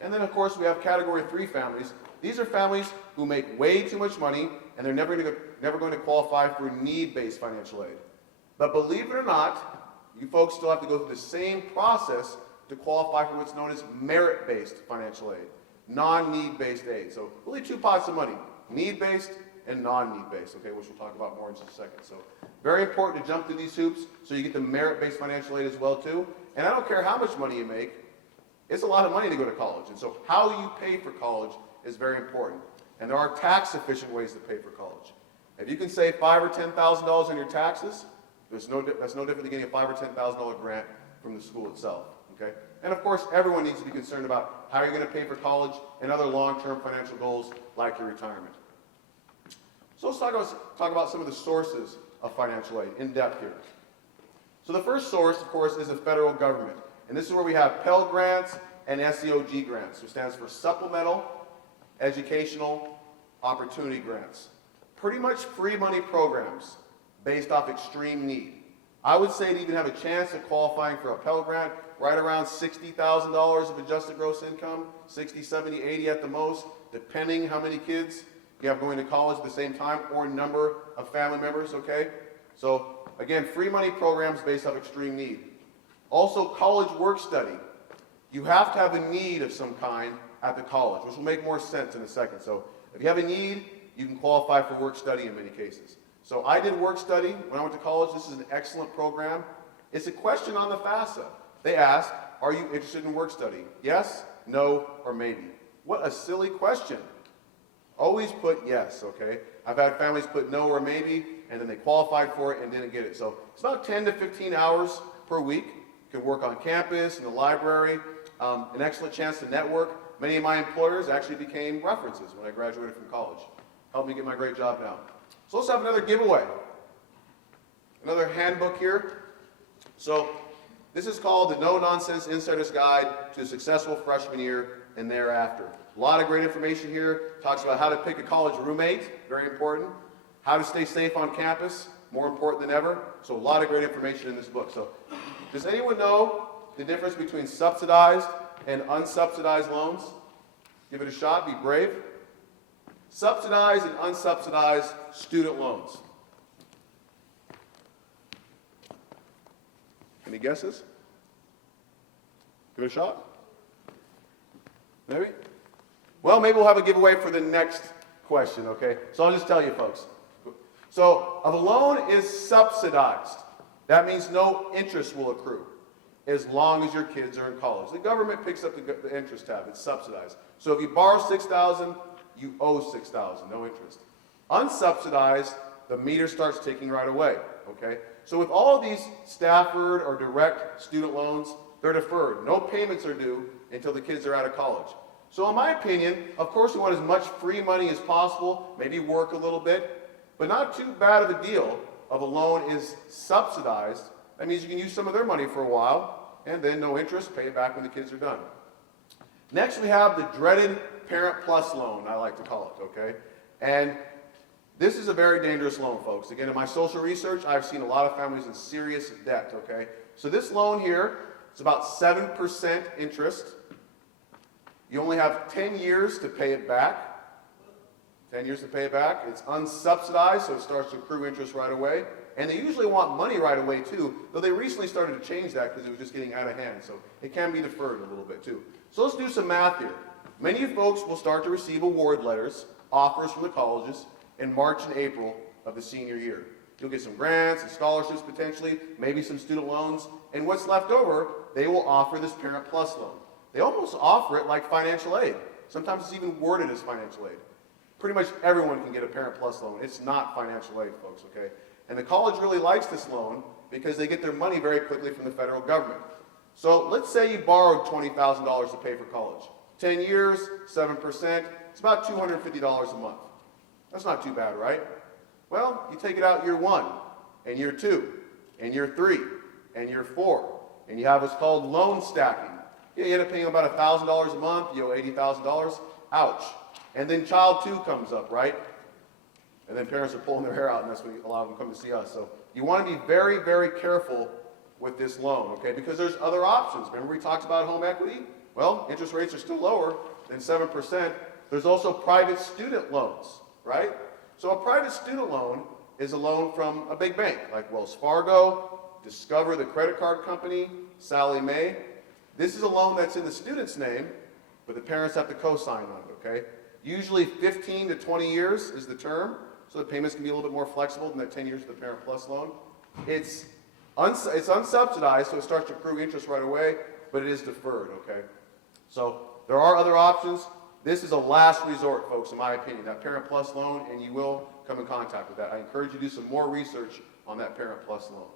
And then, of course, we have category 3 families. These are families who make way too much money, and they're never going to qualify for need-based financial aid. But believe it or not, you folks still have to go through the same process to qualify for what's known as merit-based financial aid, non-need-based aid. So really 2 pots of money, need-based and non-need-based, okay, which we'll talk about more in just a second. So very important to jump through these hoops so you get the merit-based financial aid as well too. And I don't care how much money you make, it's a lot of money to go to college. And so how you pay for college is very important. And there are tax-efficient ways to pay for college. If you can save $5,000 or $10,000 on your taxes, That's no different than getting a $5,000 or $10,000 grant from the school itself, okay? And of course, everyone needs to be concerned about how you're going to pay for college and other long-term financial goals like your retirement. So let's talk about some of the sources of financial aid in depth here. So the first source, of course, is the federal government. And this is where we have Pell Grants and SEOG grants, which stands for Supplemental Educational Opportunity Grants. Pretty much free money programs based off extreme need. I would say to even have a chance of qualifying for a Pell Grant, right around $60,000 of adjusted gross income, 60, 70, 80 at the most, depending how many kids you have going to college at the same time or number of family members, okay? So again, free money programs based off extreme need. Also, college work study. You have to have a need of some kind at the college, which will make more sense in a second. So if you have a need, you can qualify for work study in many cases. So I did work study when I went to college. This is an excellent program. It's a question on the FAFSA. They ask, are you interested in work study? Yes, no, or maybe. What a silly question. Always put yes, okay? I've had families put no or maybe, and then they qualified for it and didn't get it. So it's about 10 to 15 hours per week. You can work on campus, in the library, an excellent chance to network. Many of my employers actually became references when I graduated from college. Helped me get my great job now. So let's have another giveaway. Another handbook here. So this is called the No Nonsense Insider's Guide to a Successful Freshman Year and Thereafter. A lot of great information here. Talks about how to pick a college roommate, very important. How to stay safe on campus, more important than ever. So a lot of great information in this book. So does anyone know the difference between subsidized and unsubsidized loans? Give it a shot, be brave. Subsidized and unsubsidized student loans. Any guesses? Give it a shot? Maybe? Well, maybe we'll have a giveaway for the next question, okay? So I'll just tell you, folks. So if a loan is subsidized, that means no interest will accrue as long as your kids are in college. The government picks up the interest tab. It's subsidized. So if you borrow $6,000, you owe $6,000, no interest. Unsubsidized, the meter starts ticking right away, okay? So with all of these Stafford or direct student loans, they're deferred. No payments are due until the kids are out of college. So in my opinion, of course we want as much free money as possible, maybe work a little bit, but not too bad of a deal of a loan is subsidized. That means you can use some of their money for a while, and then no interest, pay it back when the kids are done. Next we have the dreaded Parent Plus loan, I like to call it, okay? And this is a very dangerous loan, folks. Again, in my social research, I've seen a lot of families in serious debt, okay? So this loan here is about 7% interest. You only have 10 years to pay it back. 10 years to pay it back. It's unsubsidized, so it starts to accrue interest right away. And they usually want money right away, too, though they recently started to change that because it was just getting out of hand. So it can be deferred a little bit, too. So let's do some math here. Many folks will start to receive award letters, offers from the colleges, in March and April of the senior year. You'll get some grants and scholarships potentially, maybe some student loans, and what's left over, they will offer this Parent Plus loan. They almost offer it like financial aid. Sometimes it's even worded as financial aid. Pretty much everyone can get a Parent Plus loan. It's not financial aid, folks, okay? And the college really likes this loan because they get their money very quickly from the federal government. So let's say you borrowed $20,000 to pay for college. 10 years, 7%, it's about $250 a month. That's not too bad, right? Well, you take it out year 1, and year 2, and year 3, and year 4, and you have what's called loan stacking. You end up paying about $1,000 a month, you owe $80,000, ouch. And then child 2 comes up, right? And then parents are pulling their hair out, and that's when a lot of them come to see us. So you want to be very, very careful with this loan, okay? Because there's other options. Remember we talked about home equity? Well, interest rates are still lower than 7%. There's also private student loans, right? So a private student loan is a loan from a big bank, like Wells Fargo, Discover, the credit card company, Sallie Mae. This is a loan that's in the student's name, but the parents have to co-sign on it, okay? Usually 15 to 20 years is the term, so the payments can be a little bit more flexible than that 10 years of the Parent Plus loan. It's unsubsidized, so it starts to accrue interest right away, but it is deferred, okay? So there are other options. This is a last resort, folks, in my opinion, that Parent Plus loan, and you will come in contact with that. I encourage you to do some more research on that Parent Plus loan.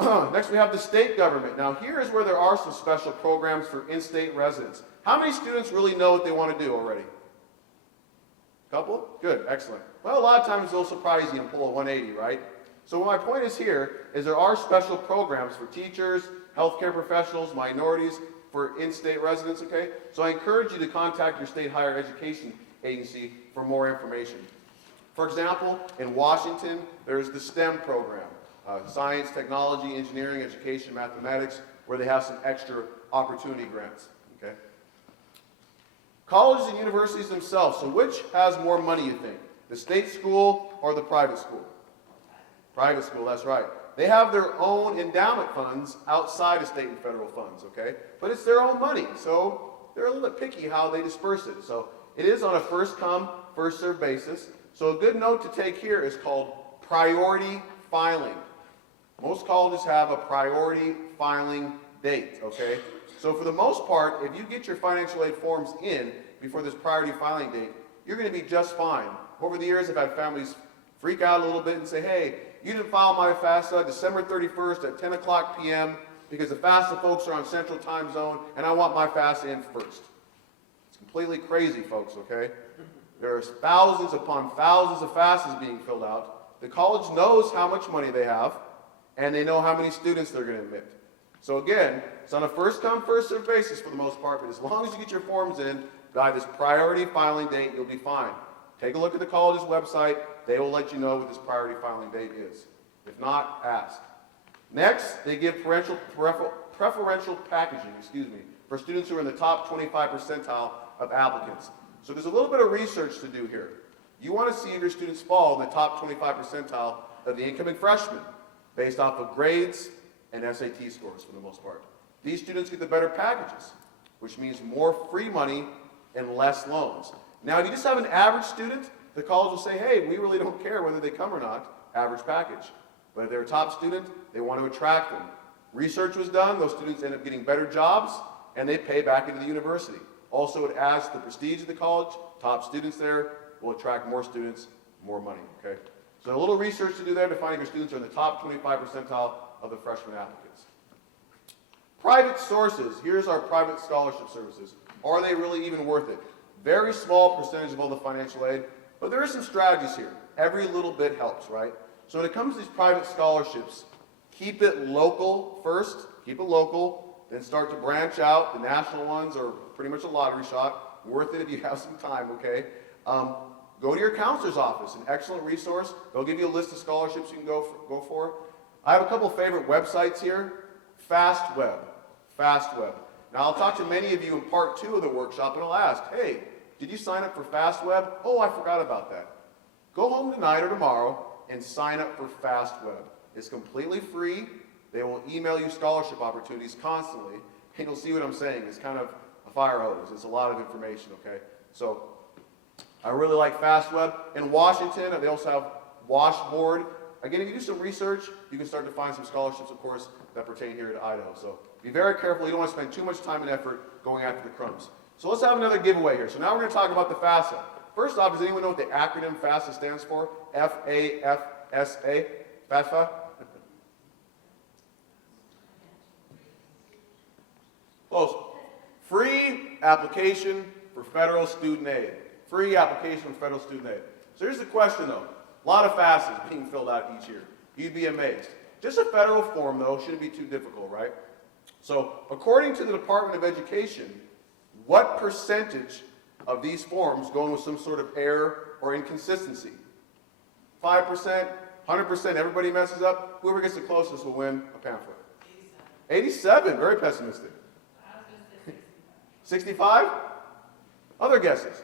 Next, we have the state government. Now, here is where there are some special programs for in-state residents. How many students really know what they want to do already? Couple? Good, excellent. Well, a lot of times they'll surprise you and pull a 180, right? So my point is here is there are special programs for teachers, healthcare professionals, minorities, for in-state residents, okay? So I encourage you to contact your state higher education agency for more information. For example, in Washington, there's the STEM program, science, technology, engineering, education, mathematics, where they have some extra opportunity grants, okay? Colleges and universities themselves, so which has more money, you think? The state school or the private school? Private school, that's right. They have their own endowment funds outside of state and federal funds, okay? But it's their own money, so they're a little bit picky how they disperse it. So it is on a first come, first served basis. So a good note to take here is called priority filing. Most colleges have a priority filing date, okay? So for the most part, if you get your financial aid forms in before this priority filing date, you're going to be just fine. Over the years, I've had families freak out a little bit and say, hey, you didn't file my FAFSA December 31st at 10 o'clock p.m. because the FAFSA folks are on Central Time Zone and I want my FAFSA in first. It's completely crazy, folks, okay? There are thousands upon thousands of FAFSAs being filled out. The college knows how much money they have and they know how many students they're going to admit. So again, it's on a first come, first served basis for the most part, but as long as you get your forms in by this priority filing date, you'll be fine. Take a look at the college's website. They will let you know what this priority filing date is. If not, ask. Next, they give preferential packaging, for students who are in the top 25 percentile of applicants. So there's a little bit of research to do here. You want to see if your students fall in the top 25 percentile of the incoming freshmen based off of grades and SAT scores for the most part. These students get the better packages, which means more free money and less loans. Now, if you just have an average student, the college will say, hey, we really don't care whether they come or not, average package. But if they're a top student, they want to attract them. Research was done, those students end up getting better jobs, and they pay back into the university. Also, it adds to the prestige of the college. Top students there will attract more students, more money, okay? So a little research to do there to find if your students are in the top 25 percentile of the freshman applicants. Private sources, here's our private scholarship services. Are they really even worth it? Very small percentage of all the financial aid, but there are some strategies here. Every little bit helps, right? So when it comes to these private scholarships, keep it local first, keep it local, then start to branch out. The national ones are pretty much a lottery shot, worth it if you have some time, okay? Go to your counselor's office, an excellent resource. They'll give you a list of scholarships you can go for. I have a couple favorite websites here. FastWeb. Now, I'll talk to many of you in part 2 of the workshop, and I'll ask, hey, did you sign up for FastWeb? Oh, I forgot about that. Go home tonight or tomorrow and sign up for FastWeb. It's completely free. They will email you scholarship opportunities constantly, and you'll see what I'm saying. It's kind of a fire hose. It's a lot of information, okay? So I really like FastWeb. In Washington, they also have Washboard. Again, if you do some research, you can start to find some scholarships, of course, that pertain here to Idaho. So be very careful. You don't want to spend too much time and effort going after the crumbs. So let's have another giveaway here. So now we're going to talk about the FAFSA. First off, does anyone know what the acronym FAFSA stands for? F-A-F-S-A? FAFSA? Close. Free application for federal student aid. Free application for federal student aid. So here's the question, though. A lot of FAFSAs being filled out each year. You'd be amazed. Just a federal form, though, shouldn't be too difficult, right? So according to the Department of Education, what percentage of these forms go in with some sort of error or inconsistency? 5%, 100%, everybody messes up? Whoever gets the closest will win a pamphlet. 87, very pessimistic. 65? Other guesses?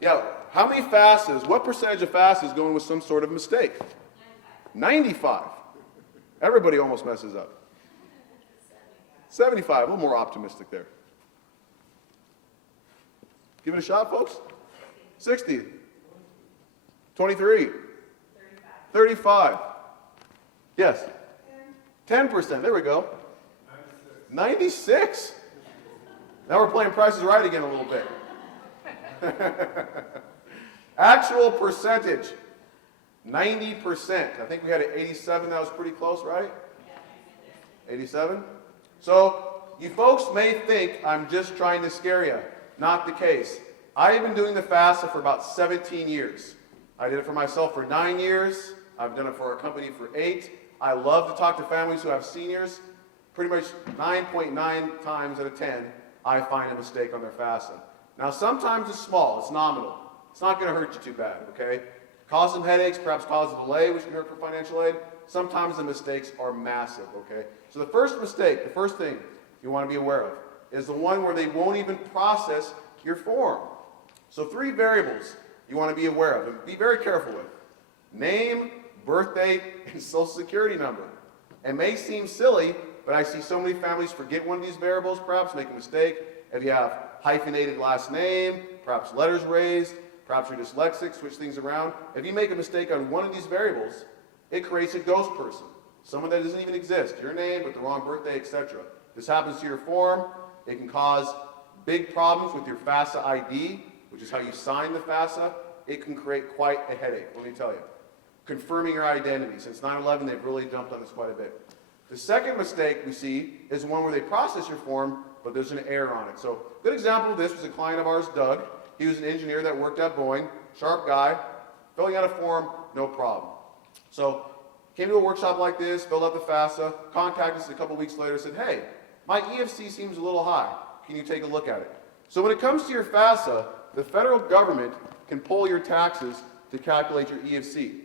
Yeah, how many FAFSAs, what percentage of FAFSAs go in with some sort of mistake? 95. Everybody almost messes up. 75, a little more optimistic there. Give it a shot, folks. 60. 23. 35. Yes. 10%, there we go. 96. Now we're playing Price is Right again a little bit. Actual percentage. 90%. I think we had an 87 that was pretty close, right? 87? So you folks may think I'm just trying to scare you. Not the case. I have been doing the FAFSA for about 17 years. I did it for myself for 9 years. I've done it for our company for 8. I love to talk to families who have seniors. Pretty much 9.9 times out of 10, I find a mistake on their FAFSA. Now sometimes it's small, it's nominal. It's not going to hurt you too bad, okay? Cause some headaches, perhaps cause a delay, which can hurt for financial aid. Sometimes the mistakes are massive, okay? So the first mistake, the first thing you want to be aware of is the one where they won't even process your form. So 3 variables you want to be aware of and be very careful with. Name, birth date, and social security number. It may seem silly, but I see so many families forget one of these variables, perhaps make a mistake. If you have hyphenated last name, perhaps letters raised, perhaps you're dyslexic, switch things around. If you make a mistake on one of these variables, it creates a ghost person, someone that doesn't even exist, your name with the wrong birthday, etc. This happens to your form. It can cause big problems with your FAFSA ID, which is how you sign the FAFSA. It can create quite a headache, let me tell you. Confirming your identity. Since 9/11, they've really jumped on this quite a bit. The second mistake we see is one where they process your form, but there's an error on it. So a good example of this was a client of ours, Doug. He was an engineer that worked at Boeing, sharp guy, filling out a form, no problem. So came to a workshop like this, filled out the FAFSA, contacted us a couple weeks later, said, hey, my EFC seems a little high. Can you take a look at it? So when it comes to your FAFSA, the federal government can pull your taxes to calculate your EFC.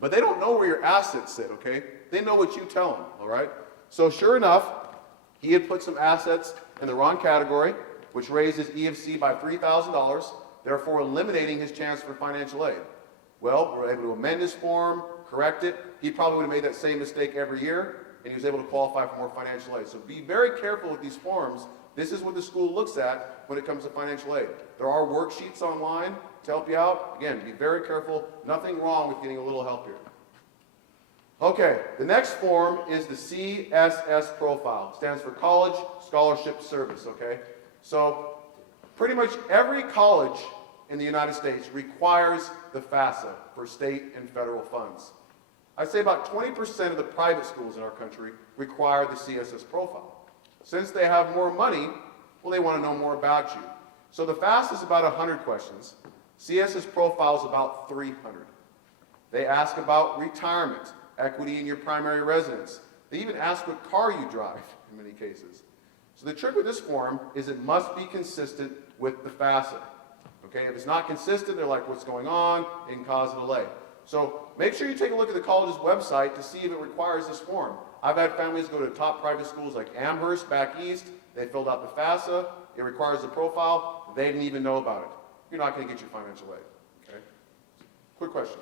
But they don't know where your assets sit, okay? They know what you tell them, all right? So sure enough, he had put some assets in the wrong category, which raised his EFC by $3,000, therefore eliminating his chance for financial aid. Well, we're able to amend his form, correct it. He probably would have made that same mistake every year, and he was able to qualify for more financial aid. So be very careful with these forms. This is what the school looks at when it comes to financial aid. There are worksheets online to help you out. Again, be very careful. Nothing wrong with getting a little help here. Okay, the next form is the CSS profile. It stands for College Scholarship Service, okay? So pretty much every college in the United States requires the FAFSA for state and federal funds. I'd say about 20% of the private schools in our country require the CSS profile. Since they have more money, well, they want to know more about you. So the FAFSA is about 100 questions. CSS profile is about 300. They ask about retirement, equity in your primary residence. They even ask what car you drive in many cases. So the trick with this form is it must be consistent with the FAFSA. Okay, if it's not consistent, they're like, what's going on? It can cause a delay. So make sure you take a look at the college's website to see if it requires this form. I've had families go to top private schools like Amherst back east. They filled out the FAFSA. It requires the profile. They didn't even know about it. You're not going to get your financial aid. Okay? Quick question.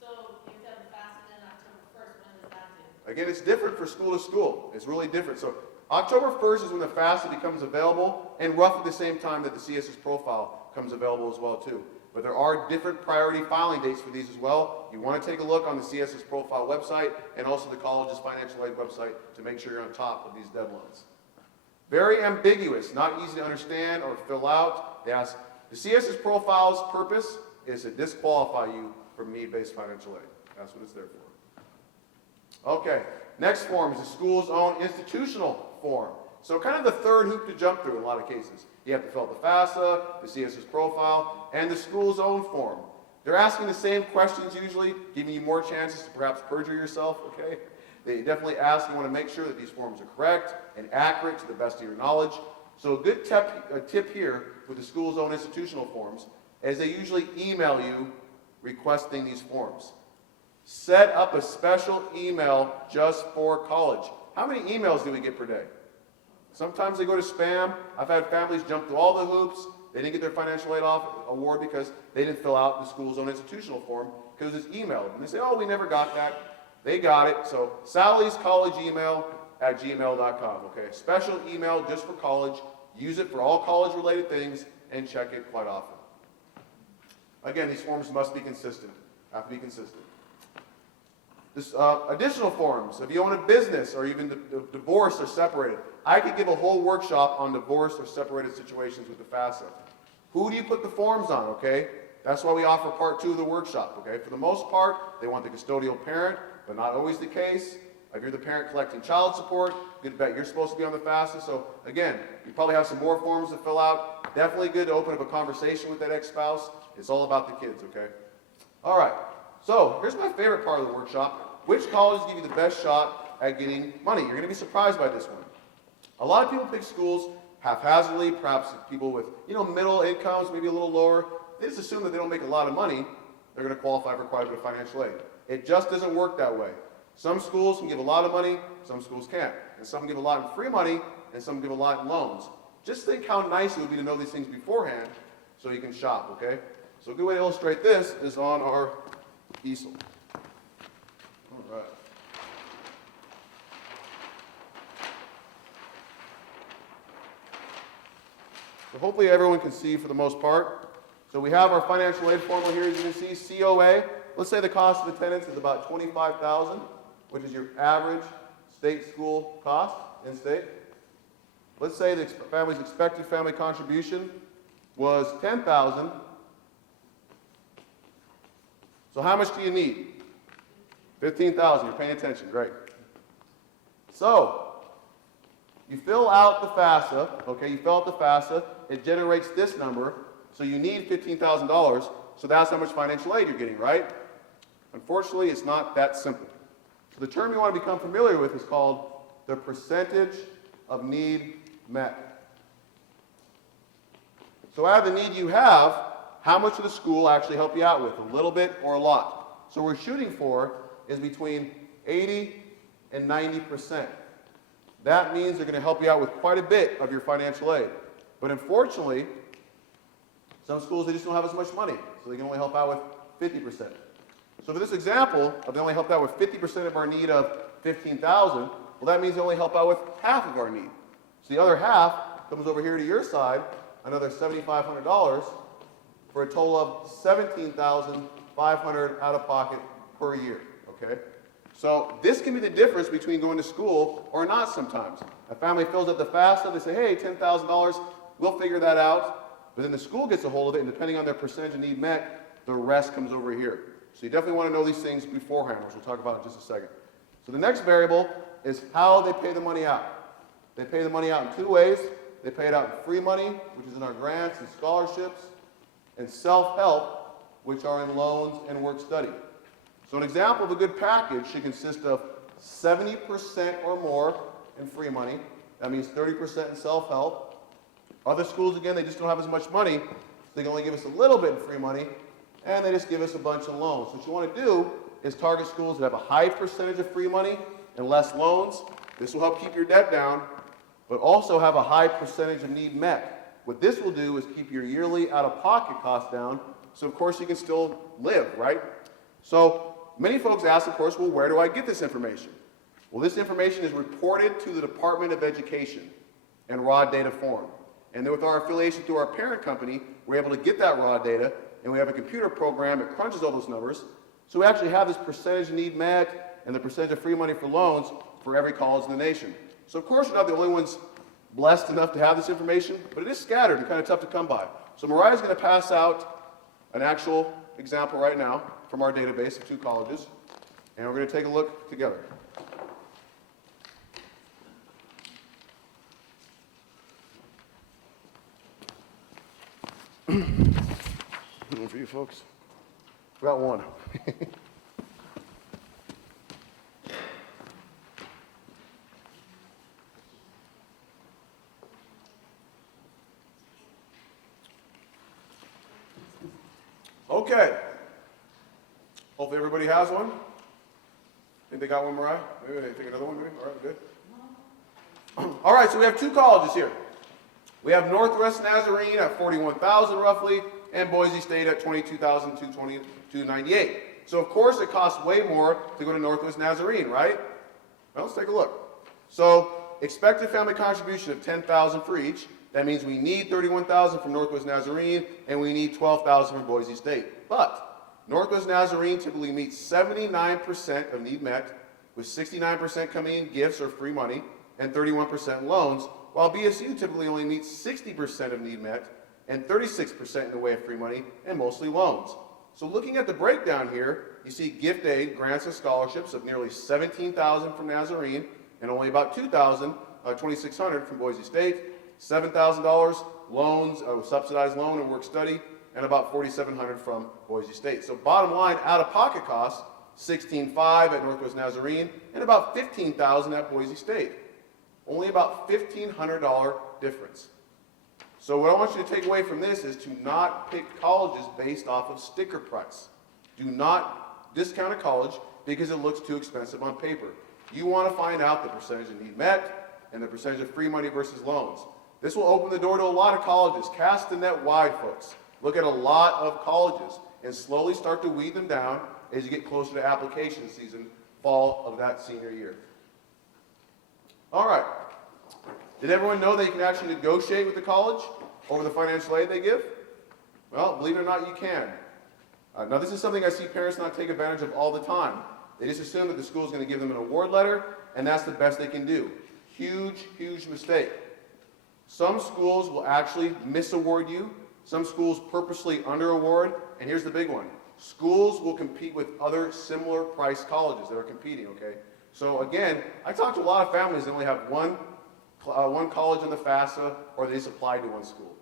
So you said the FAFSA in October 1st, when does that do? Again, it's different for school to school. It's really different. So October 1st is when the FAFSA becomes available, and roughly the same time that the CSS profile comes available as well too. But there are different priority filing dates for these as well. You want to take a look on the CSS profile website and also the college's financial aid website to make sure you're on top of these deadlines. Very ambiguous, not easy to understand or fill out. They ask, the CSS profile's purpose is to disqualify you from need-based financial aid. That's what it's there for. Okay, next form is the school's own institutional form. So kind of the third hoop to jump through in a lot of cases. You have to fill out the FAFSA, the CSS profile, and the school's own form. They're asking the same questions usually, giving you more chances to perhaps perjure yourself, okay? They definitely ask, you want to make sure that these forms are correct and accurate to the best of your knowledge. So a good tip here with the school's own institutional forms is they usually email you requesting these forms. Set up a special email just for college. How many emails do we get per day? Sometimes they go to spam. I've had families jump through all the hoops. They didn't get their financial aid award because they didn't fill out the school's own institutional form because it's emailed. And they say, oh, we never got that. They got it. So Sally's college email at gmail.com. Okay, special email just for college. Use it for all college-related things and check it quite often. Again, these forms must be consistent. Have to be consistent. This, additional forms, if you own a business or even divorced or separated, I could give a whole workshop on divorced or separated situations with the FAFSA. Who do you put the forms on, okay? That's why we offer part 2 of the workshop, okay? For the most part, they want the custodial parent, but not always the case. If you're the parent collecting child support, good bet you're supposed to be on the FAFSA. So again, you probably have some more forms to fill out. Definitely good to open up a conversation with that ex-spouse. It's all about the kids, okay? All right, so here's my favorite part of the workshop. Which colleges give you the best shot at getting money? You're gonna be surprised by this one. A lot of people pick schools haphazardly, perhaps people with, middle incomes, maybe a little lower. They just assume that they don't make a lot of money, they're gonna qualify for quite a bit of financial aid. It just doesn't work that way. Some schools can give a lot of money, some schools can't. And some give a lot in free money, and some give a lot in loans. Just think how nice it would be to know these things beforehand so you can shop, okay? So a good way to illustrate this is on our easel. All right. So hopefully everyone can see for the most part. So we have our financial aid formula here, as you can see, COA. Let's say the cost of attendance is about $25,000, which is your average state school cost in state. Let's say the family's expected family contribution was $10,000. So how much do you need? $15,000. You're paying attention. Great. So you fill out the FAFSA. Okay, you fill out the FAFSA. It generates this number. So you need $15,000. So that's how much financial aid you're getting, right? Unfortunately, it's not that simple. So the term you want to become familiar with is called the percentage of need met. So out of the need you have, how much of the school actually help you out with? A little bit or a lot? So what we're shooting for is between 80 and 90%. That means they're going to help you out with quite a bit of your financial aid. But unfortunately, some schools, they just don't have as much money, so they can only help out with 50%. So for this example, if they only help out with 50% of our need of $15,000, well, that means they only help out with half of our need. So the other half comes over here to your side, another $7,500, for a total of $17,500 out of pocket per year, okay? So this can be the difference between going to school or not sometimes. A family fills up the FAFSA, they say, hey, $10,000, we'll figure that out. But then the school gets a hold of it, and depending on their percentage of need met, the rest comes over here. So you definitely want to know these things beforehand, which we'll talk about in just a second. So the next variable is how they pay the money out. They pay the money out in 2 ways. They pay it out in free money, which is in our grants and scholarships, and self-help, which are in loans and work study. So an example of a good package should consist of 70% or more in free money. That means 30% in self-help. Other schools, again, they just don't have as much money, so they can only give us a little bit in free money, and they just give us a bunch of loans. So what you want to do is target schools that have a high percentage of free money and less loans. This will help keep your debt down, but also have a high percentage of need met. What this will do is keep your yearly out-of-pocket costs down, so of course you can still live, right? So many folks ask, of course, well, where do I get this information? Well, this information is reported to the Department of Education in raw data form. And then with our affiliation through our parent company, we're able to get that raw data, and we have a computer program that crunches all those numbers. So we actually have this percentage of need met and the percentage of free money for loans for every college in the nation. So of course, you're not the only ones blessed enough to have this information, but it is scattered and kind of tough to come by. So Mariah's going to pass out an actual example right now from our database of 2 colleges, and we're going to take a look together. One for you folks. We got one. Okay. Hopefully everybody has one. Think they got one, Mariah? Maybe they take another one, maybe? All right, good. All right, so we have 2 colleges here. We have Northwest Nazarene at $41,000 roughly, and Boise State at $22,298. So of course it costs way more to go to Northwest Nazarene, right? Well, let's take a look. So expected family contribution of $10,000 for each. That means we need $31,000 from Northwest Nazarene, and we need $12,000 from Boise State. But Northwest Nazarene typically meets 79% of need met, with 69% coming in gifts or free money, and 31% in loans, while BSU typically only meets 60% of need met, and 36% in the way of free money, and mostly loans. So looking at the breakdown here, you see gift aid, grants and scholarships of nearly $17,000 from Nazarene, and only about $2,600 from Boise State, $7,000 loans, subsidized loan and work study, and about $4,700 from Boise State. So bottom line, out-of-pocket costs, $16,500 at Northwest Nazarene, and about $15,000 at Boise State. Only about $1,500 difference. So what I want you to take away from this is to not pick colleges based off of sticker price. Do not discount a college because it looks too expensive on paper. You want to find out the percentage of need met and the percentage of free money versus loans. This will open the door to a lot of colleges. Cast the net wide, folks. Look at a lot of colleges and slowly start to weed them down as you get closer to application season, fall of that senior year. All right. Did everyone know that you can actually negotiate with the college over the financial aid they give? Well, believe it or not, you can. Now, this is something I see parents not take advantage of all the time. They just assume that the school is going to give them an award letter, and that's the best they can do. Huge, huge mistake. Some schools will actually misaward you. Some schools purposely under-award, and here's the big one. Schools will compete with other similar priced colleges that are competing, okay? So again, I talk to a lot of families that only have one college in the FAFSA, or they just applied to one school.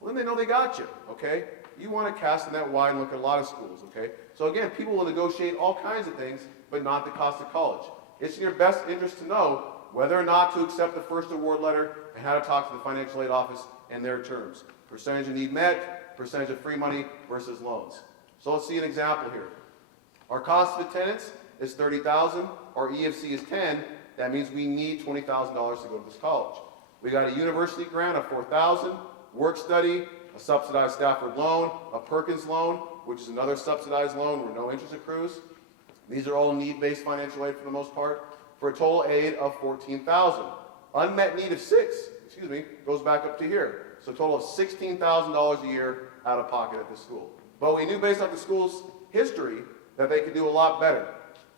Well, then they know they got you, okay? You want to cast the net wide and look at a lot of schools, okay? So again, people will negotiate all kinds of things, but not the cost of college. It's in your best interest to know whether or not to accept the first award letter and how to talk to the financial aid office and their terms. Percentage of need met, percentage of free money versus loans. So let's see an example here. Our cost of attendance is $30,000, our EFC is $10,000. That means we need $20,000 to go to this college. We got a university grant of $4,000, work study, a subsidized Stafford loan, a Perkins loan, which is another subsidized loan where no interest accrues. These are all need-based financial aid for the most part, for a total aid of $14,000. Unmet need of $6,000, goes back up to here. So a total of $16,000 a year out of pocket at this school. But we knew based off the school's history that they could do a lot better.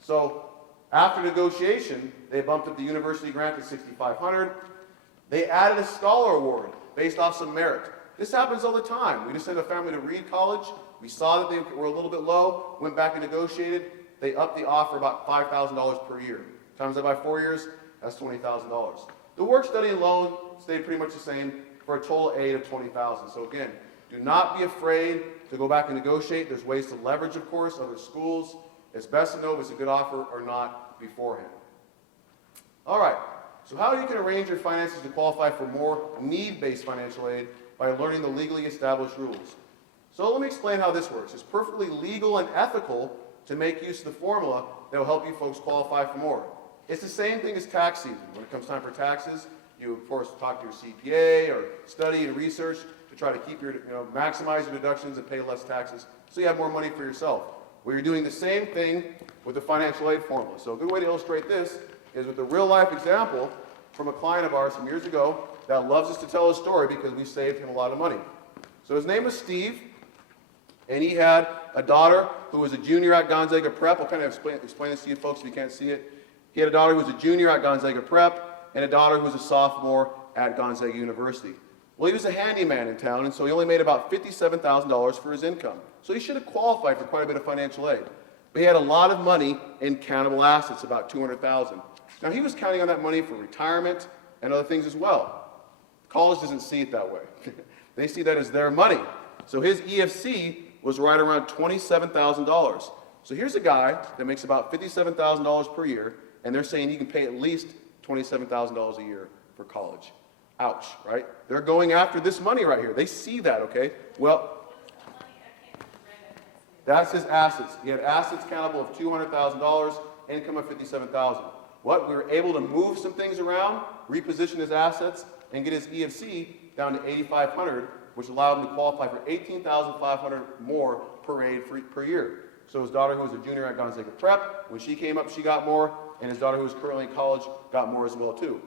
So after negotiation, they bumped up the university grant to $6,500. They added a scholar award based off some merit. This happens all the time. We just sent a family to Reed College. We saw that they were a little bit low, went back and negotiated. They upped the offer about $5,000 per year. Times that by 4 years, that's $20,000. The work study and loan stayed pretty much the same for a total aid of $20,000. So again, do not be afraid to go back and negotiate. There's ways to leverage, of course, other schools. It's best to know if it's a good offer or not beforehand. All right, so how you can arrange your finances to qualify for more need-based financial aid by learning the legally established rules. So let me explain how this works. It's perfectly legal and ethical to make use of the formula that will help you folks qualify for more. It's the same thing as tax season. When it comes time for taxes, you of course talk to your CPA or study and research to try to keep your, maximize your deductions and pay less taxes so you have more money for yourself. Well, you're doing the same thing with the financial aid formula. So a good way to illustrate this is with a real life example from a client of ours from years ago that loves us to tell his story because we saved him a lot of money. So his name was Steve, and he had a daughter who was a junior at Gonzaga Prep. I'll kind of explain this to you folks if you can't see it. He had a daughter who was a junior at Gonzaga Prep and a daughter who was a sophomore at Gonzaga University. Well, he was a handyman in town, and so he only made about $57,000 for his income. So he should have qualified for quite a bit of financial aid. But he had a lot of money in countable assets, about $200,000. Now, he was counting on that money for retirement and other things as well. College doesn't see it that way. They see that as their money. So his EFC was right around $27,000. So here's a guy that makes about $57,000 per year, and they're saying he can pay at least $27,000 a year for college. Ouch, right? They're going after this money right here. They see that, okay? Well, that's his assets. He had assets countable of $200,000, income of $57,000. What? We were able to move some things around, reposition his assets, and get his EFC down to $8,500, which allowed him to qualify for $18,500 more per aid per year. So his daughter, who was a junior at Gonzaga Prep, when she came up, she got more, and his daughter, who was currently in college, got more as well, too.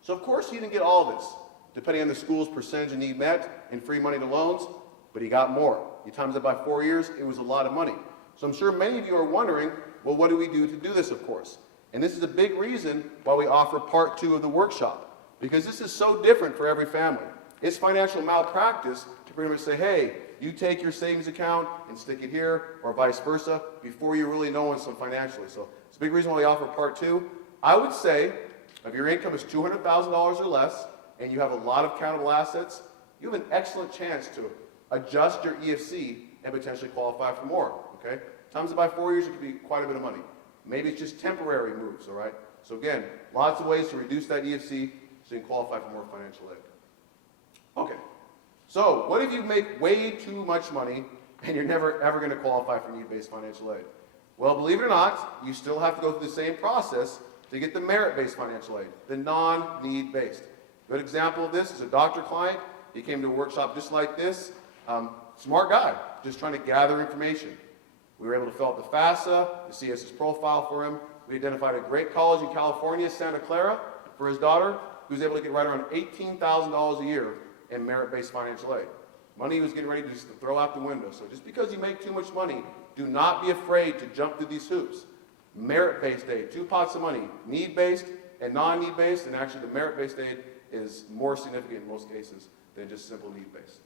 So of course he didn't get all this, depending on the school's percentage of need met and free money to loans, but he got more. You times it by 4 years, it was a lot of money. So I'm sure many of you are wondering, well, what do we do to do this, of course? And this is a big reason why we offer part 2 of the workshop, because this is so different for every family. It's financial malpractice to pretty much say, hey, you take your savings account and stick it here, or vice versa, before you really know some financially. So it's a big reason why we offer part two. I would say, if your income is $200,000 or less, and you have a lot of countable assets, you have an excellent chance to adjust your EFC and potentially qualify for more, okay? Times it by 4 years, it could be quite a bit of money. Maybe it's just temporary moves, all right? So again, lots of ways to reduce that EFC so you can qualify for more financial aid. Okay, so what if you make way too much money and you're never ever going to qualify for need-based financial aid? Well, believe it or not, you still have to go through the same process to get the merit-based financial aid, the non-need-based. A good example of this is a doctor client. He came to a workshop just like this. Smart guy, just trying to gather information. We were able to fill out the FAFSA, the CSS profile for him. We identified a great college in California, Santa Clara, for his daughter, who was able to get right around $18,000 a year in merit-based financial aid. Money he was getting ready to just throw out the window. So just because you make too much money, do not be afraid to jump through these hoops. Merit-based aid, 2 pots of money, need-based and non-need-based, and actually the merit-based aid is more significant in most cases than just simple need-based.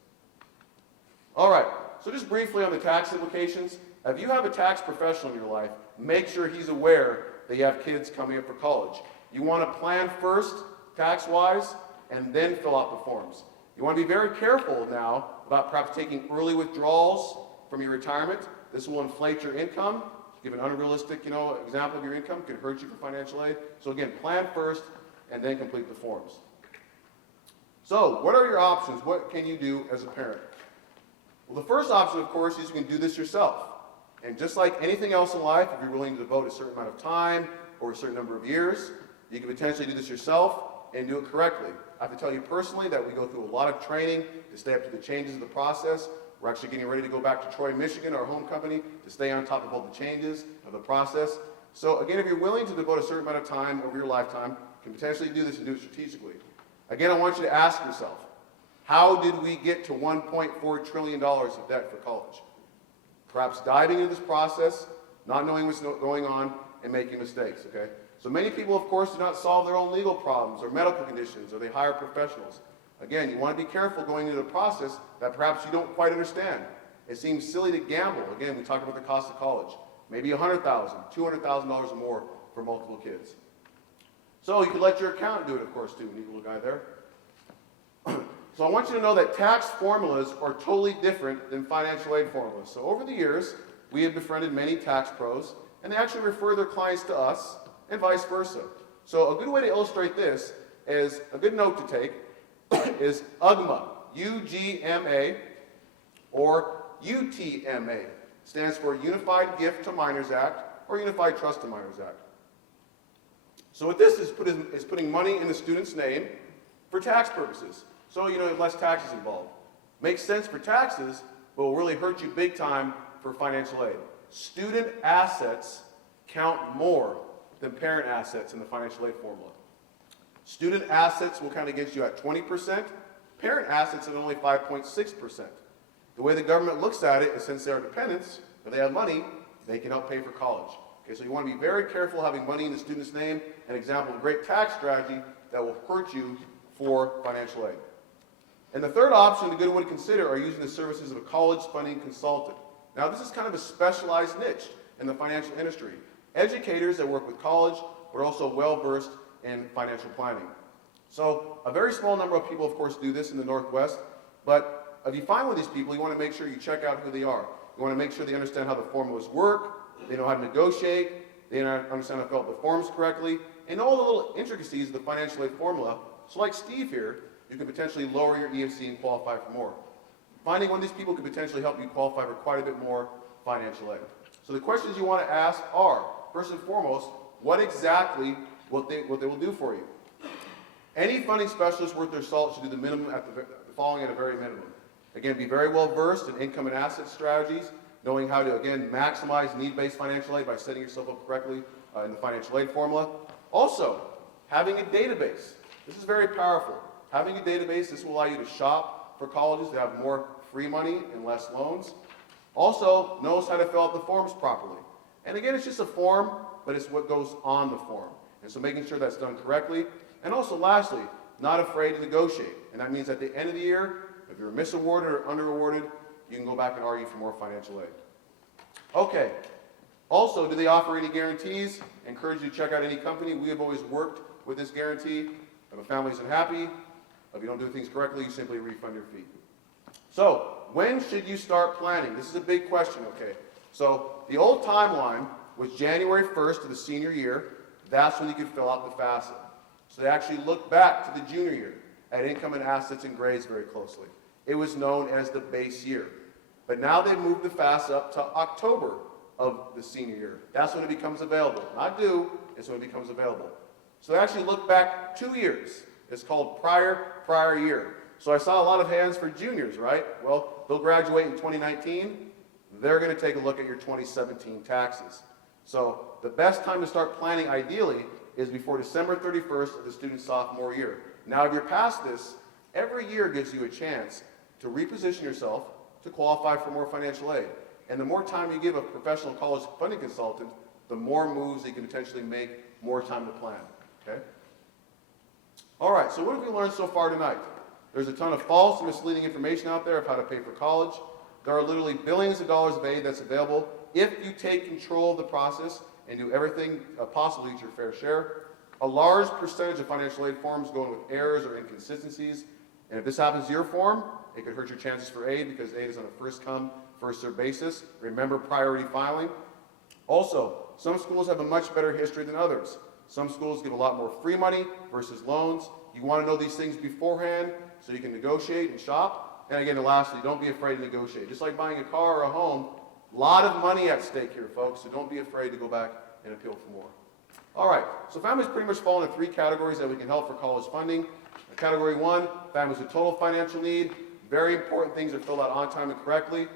All right, so just briefly on the tax implications. If you have a tax professional in your life, make sure he's aware that you have kids coming up for college. You want to plan first, tax-wise, and then fill out the forms. You want to be very careful now about perhaps taking early withdrawals from your retirement. This will inflate your income. Give an unrealistic, example of your income could hurt you for financial aid. So again, plan first and then complete the forms. So, what are your options? What can you do as a parent? Well, the first option, of course, is you can do this yourself. And just like anything else in life, if you're willing to devote a certain amount of time or a certain number of years, you can potentially do this yourself and do it correctly. I have to tell you personally that we go through a lot of training to stay up to the changes of the process. We're actually getting ready to go back to Troy, Michigan, our home company, to stay on top of all the changes of the process. So again, if you're willing to devote a certain amount of time over your lifetime, you can potentially do this and do it strategically. Again, I want you to ask yourself, how did we get to $1.4 trillion of debt for college? Perhaps diving into this process, not knowing what's going on, and making mistakes, okay? So many people, of course, do not solve their own legal problems or medical conditions, or they hire professionals. Again, you want to be careful going into a process that perhaps you don't quite understand. It seems silly to gamble. Again, we talked about the cost of college. Maybe $100,000, $200,000 or more for multiple kids. So you could let your accountant do it, of course, too. Neat little guy there. So I want you to know that tax formulas are totally different than financial aid formulas. So over the years, we have befriended many tax pros, and they actually refer their clients to us, and vice versa. So a good way to illustrate this is, a good note to take, is UGMA, U-G-M-A, or UTMA. Stands for Unified Gift to Minors Act, or Unified Trust to Minors Act. So what this is putting money in the student's name for tax purposes. So, less taxes involved. Makes sense for taxes, but will really hurt you big time for financial aid. Student assets count more than parent assets in the financial aid formula. Student assets will kind of get you at 20%. Parent assets at only 5.6%. The way the government looks at it is, since they are dependents, if they have money, they can help pay for college. Okay, so you want to be very careful having money in the student's name. An example of a great tax strategy that will hurt you for financial aid. And the third option, the good one to consider, are using the services of a college funding consultant. Now, this is kind of a specialized niche in the financial industry. Educators that work with college, but also well-versed in financial planning. So a very small number of people, of course, do this in the Northwest, but if you find one of these people, you want to make sure you check out who they are. You want to make sure they understand how the formulas work, they know how to negotiate, they understand how to fill out the forms correctly, and all the little intricacies of the financial aid formula. So like Steve here, you can potentially lower your EFC and qualify for more. Finding one of these people could potentially help you qualify for quite a bit more financial aid. So the questions you want to ask are, first and foremost, what exactly what they will do for you. Any funding specialist worth their salt should do the minimum the following at a very minimum. Again, be very well versed in income and asset strategies, knowing how to, again, maximize need-based financial aid by setting yourself up correctly in the financial aid formula. Also, having a database. This is very powerful. Having a database, this will allow you to shop for colleges that have more free money and less loans. Also, knows how to fill out the forms properly. And again, it's just a form, but it's what goes on the form. And so making sure that's done correctly. And also, lastly, not afraid to negotiate. And that means at the end of the year, If you're misawarded or underawarded, you can go back and argue for more financial aid. Okay. Also, do they offer any guarantees? I encourage you to check out any company. We have always worked with this guarantee. If a family isn't happy, if you don't do things correctly, you simply refund your fee. So, when should you start planning? This is a big question, okay? So, the old timeline was January 1st of the senior year. That's when you could fill out the FAFSA. So they actually looked back to the junior year at income and assets and grades very closely. It was known as the base year. But now they've moved the FAFSA up to October of the senior year. That's when it becomes available. Not due, it's when it becomes available. So they actually look back 2 years. It's called prior year. So I saw a lot of hands for juniors, right? Well, they'll graduate in 2019. They're going to take a look at your 2017 taxes. So the best time to start planning, ideally, is before December 31st of the student's sophomore year. Now, if you're past this, every year gives you a chance to reposition yourself to qualify for more financial aid. And the more time you give a professional college funding consultant, the more moves you can potentially make, more time to plan, okay? All right, so what have we learned so far tonight? There's a ton of false and misleading information out there of how to pay for college. There are literally billions of dollars of aid that's available if you take control of the process and do everything possible to get your fair share. A large percentage of financial aid forms go in with errors or inconsistencies. And if this happens to your form, it could hurt your chances for aid because aid is on a first-come, first-served basis. Remember priority filing. Also, some schools have a much better history than others. Some schools give a lot more free money versus loans. You want to know these things beforehand so you can negotiate and shop. And again, lastly, don't be afraid to negotiate. Just like buying a car or a home, a lot of money at stake here, folks, so don't be afraid to go back and appeal for more. All right, so families pretty much fall into 3 categories that we can help for college funding. Category 1, families with total financial need. Very important things are filled out on time and correctly.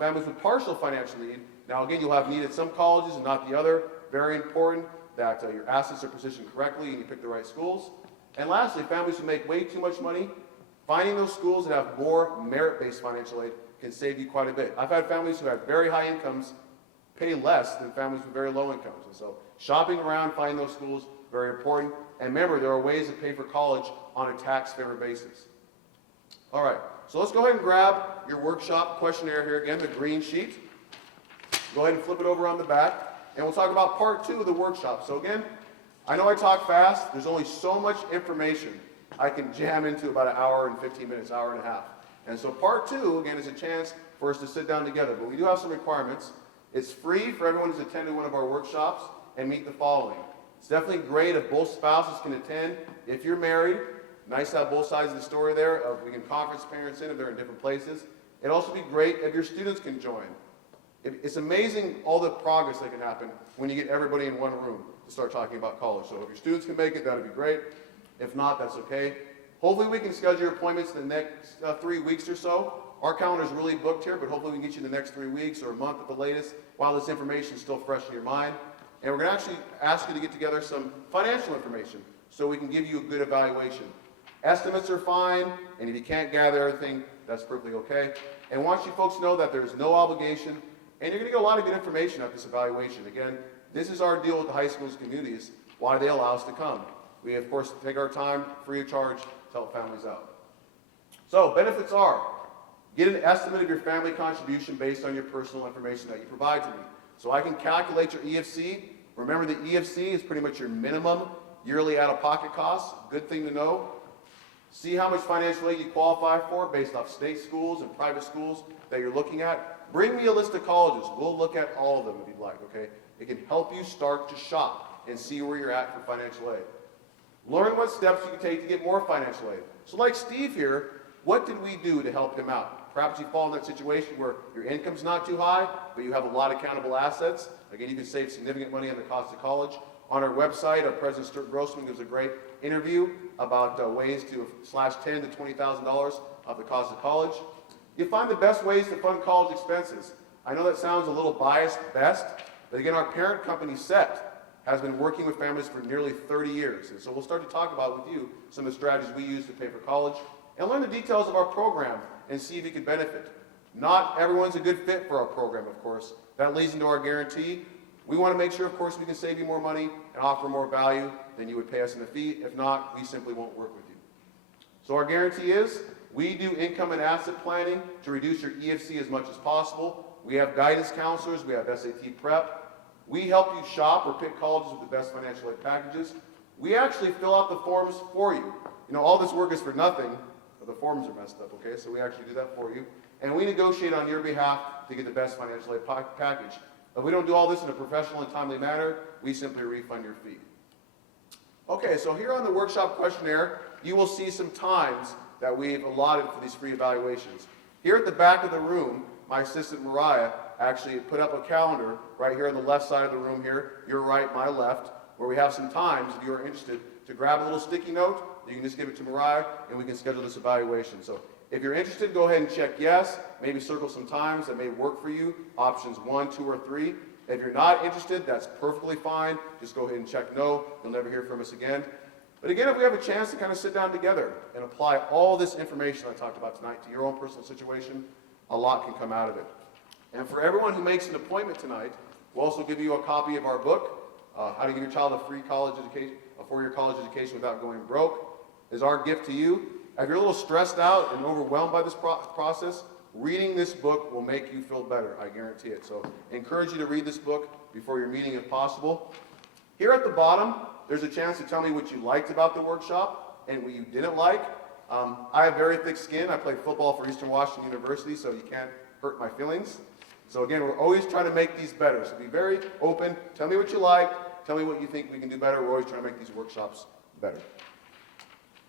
Families with partial financial need. Now, again, you'll have need at some colleges and not the other. Very important that your assets are positioned correctly and you pick the right schools. And lastly, families who make way too much money, finding those schools that have more merit-based financial aid can save you quite a bit. I've had families who have very high incomes pay less than families with very low incomes. And so shopping around, finding those schools, very important. And remember, there are ways to pay for college on a tax-favor basis. All right, so let's go ahead and grab your workshop questionnaire here again, the green sheet. Go ahead and flip it over on the back, and we'll talk about part 2 of the workshop. So again, I know I talk fast. There's only so much information I can jam into about an hour and 15 minutes, hour and a half. And so part 2, again, is a chance for us to sit down together. But we do have some requirements. It's free for everyone who's attended one of our workshops and meet the following. It's definitely great if both spouses can attend. If you're married, nice to have both sides of the story there. We can conference parents in if they're in different places. It'd also be great if your students can join. It's amazing all the progress that can happen when you get everybody in one room to start talking about college. So if your students can make it, that would be great. If not, that's okay. Hopefully we can schedule your appointments in the next 3 weeks or so. Our calendar is really booked here, but hopefully we can get you in the next 3 weeks or a month at the latest while this information is still fresh in your mind. And we're going to actually ask you to get together some financial information so we can give you a good evaluation. Estimates are fine, and if you can't gather everything, that's perfectly okay. And I want you folks to know that there's no obligation, and you're going to get a lot of good information at this evaluation. Again, this is our deal with the high schools communities, why they allow us to come. We, of course, take our time, free of charge, to help families out. So, benefits are, get an estimate of your family contribution based on your personal information that you provide to me. So I can calculate your EFC. Remember, the EFC is pretty much your minimum yearly out-of-pocket costs. Good thing to know. See how much financial aid you qualify for based off state schools and private schools that you're looking at. Bring me a list of colleges. We'll look at all of them if you'd like, okay? It can help you start to shop and see where you're at for financial aid. Learn what steps you can take to get more financial aid. So like Steve here, what did we do to help him out? Perhaps you fall in that situation where your income's not too high, but you have a lot of countable assets. Again, you can save significant money on the cost of college. On our website, our President Stuart Grossman gives a great interview about ways to slash $10,000 to $20,000 of the cost of college. You find the best ways to fund college expenses. I know that sounds a little biased, best, but again, our parent company, SET, has been working with families for nearly 30 years. And so we'll start to talk about with you some of the strategies we use to pay for college and learn the details of our program and see if you can benefit. Not everyone's a good fit for our program, of course. That leads into our guarantee. We want to make sure, of course, we can save you more money and offer more value than you would pay us in a fee. If not, we simply won't work with you. So our guarantee is we do income and asset planning to reduce your EFC as much as possible. We have guidance counselors, we have SAT prep. We help you shop or pick colleges with the best financial aid packages. We actually fill out the forms for you. You know, all this work is for nothing, but the forms are messed up, okay? So we actually do that for you. And we negotiate on your behalf to get the best financial aid package. If we don't do all this in a professional and timely manner, we simply refund your fee. Okay, so here on the workshop questionnaire, you will see some times that we've allotted for these free evaluations. Here at the back of the room, my assistant Mariah actually put up a calendar right here on the left side of the room here, your right, my left, where we have some times, if you are interested, to grab a little sticky note. You can just give it to Mariah, and we can schedule this evaluation. So if you're interested, go ahead and check yes, maybe circle some times that may work for you, options 1, 2, or 3. If you're not interested, that's perfectly fine. Just go ahead and check no. You'll never hear from us again. But again, if we have a chance to kind of sit down together and apply all this information I talked about tonight to your own personal situation, a lot can come out of it. And for everyone who makes an appointment tonight, we'll also give you a copy of our book, How to Give Your Child a Free College Education, a 4-year college education without going broke, is our gift to you. If you're a little stressed out and overwhelmed by this process, reading this book will make you feel better, I guarantee it. So I encourage you to read this book before your meeting if possible. Here at the bottom, there's a chance to tell me what you liked about the workshop and what you didn't like. I have very thick skin. I played football for Eastern Washington University, so you can't hurt my feelings. So again, we're always trying to make these better. So be very open. Tell me what you like. Tell me what you think we can do better. We're always trying to make these workshops better.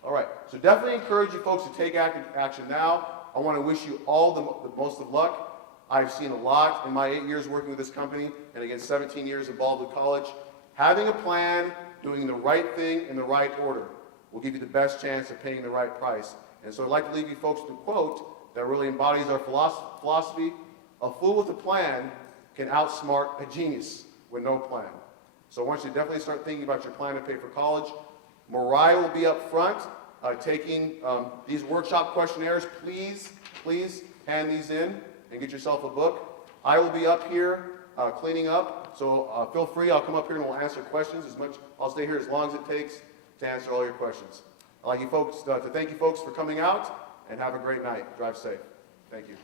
All right, so definitely encourage you folks to take action now. I want to wish you all the most of luck. I've seen a lot in my 8 years working with this company, and again, 17 years involved with college. Having a plan, doing the right thing in the right order will give you the best chance of paying the right price. And so I'd like to leave you folks with a quote that really embodies our philosophy. A fool with a plan can outsmart a genius with no plan. So I want you to definitely start thinking about your plan to pay for college. Mariah will be up front taking these workshop questionnaires. Please hand these in and get yourself a book. I will be up here cleaning up, so feel free. I'll come up here and we'll answer questions as much. I'll stay here as long as it takes to answer all your questions. I'd like you folks to thank you folks for coming out, and have a great night. Drive safe. Thank you.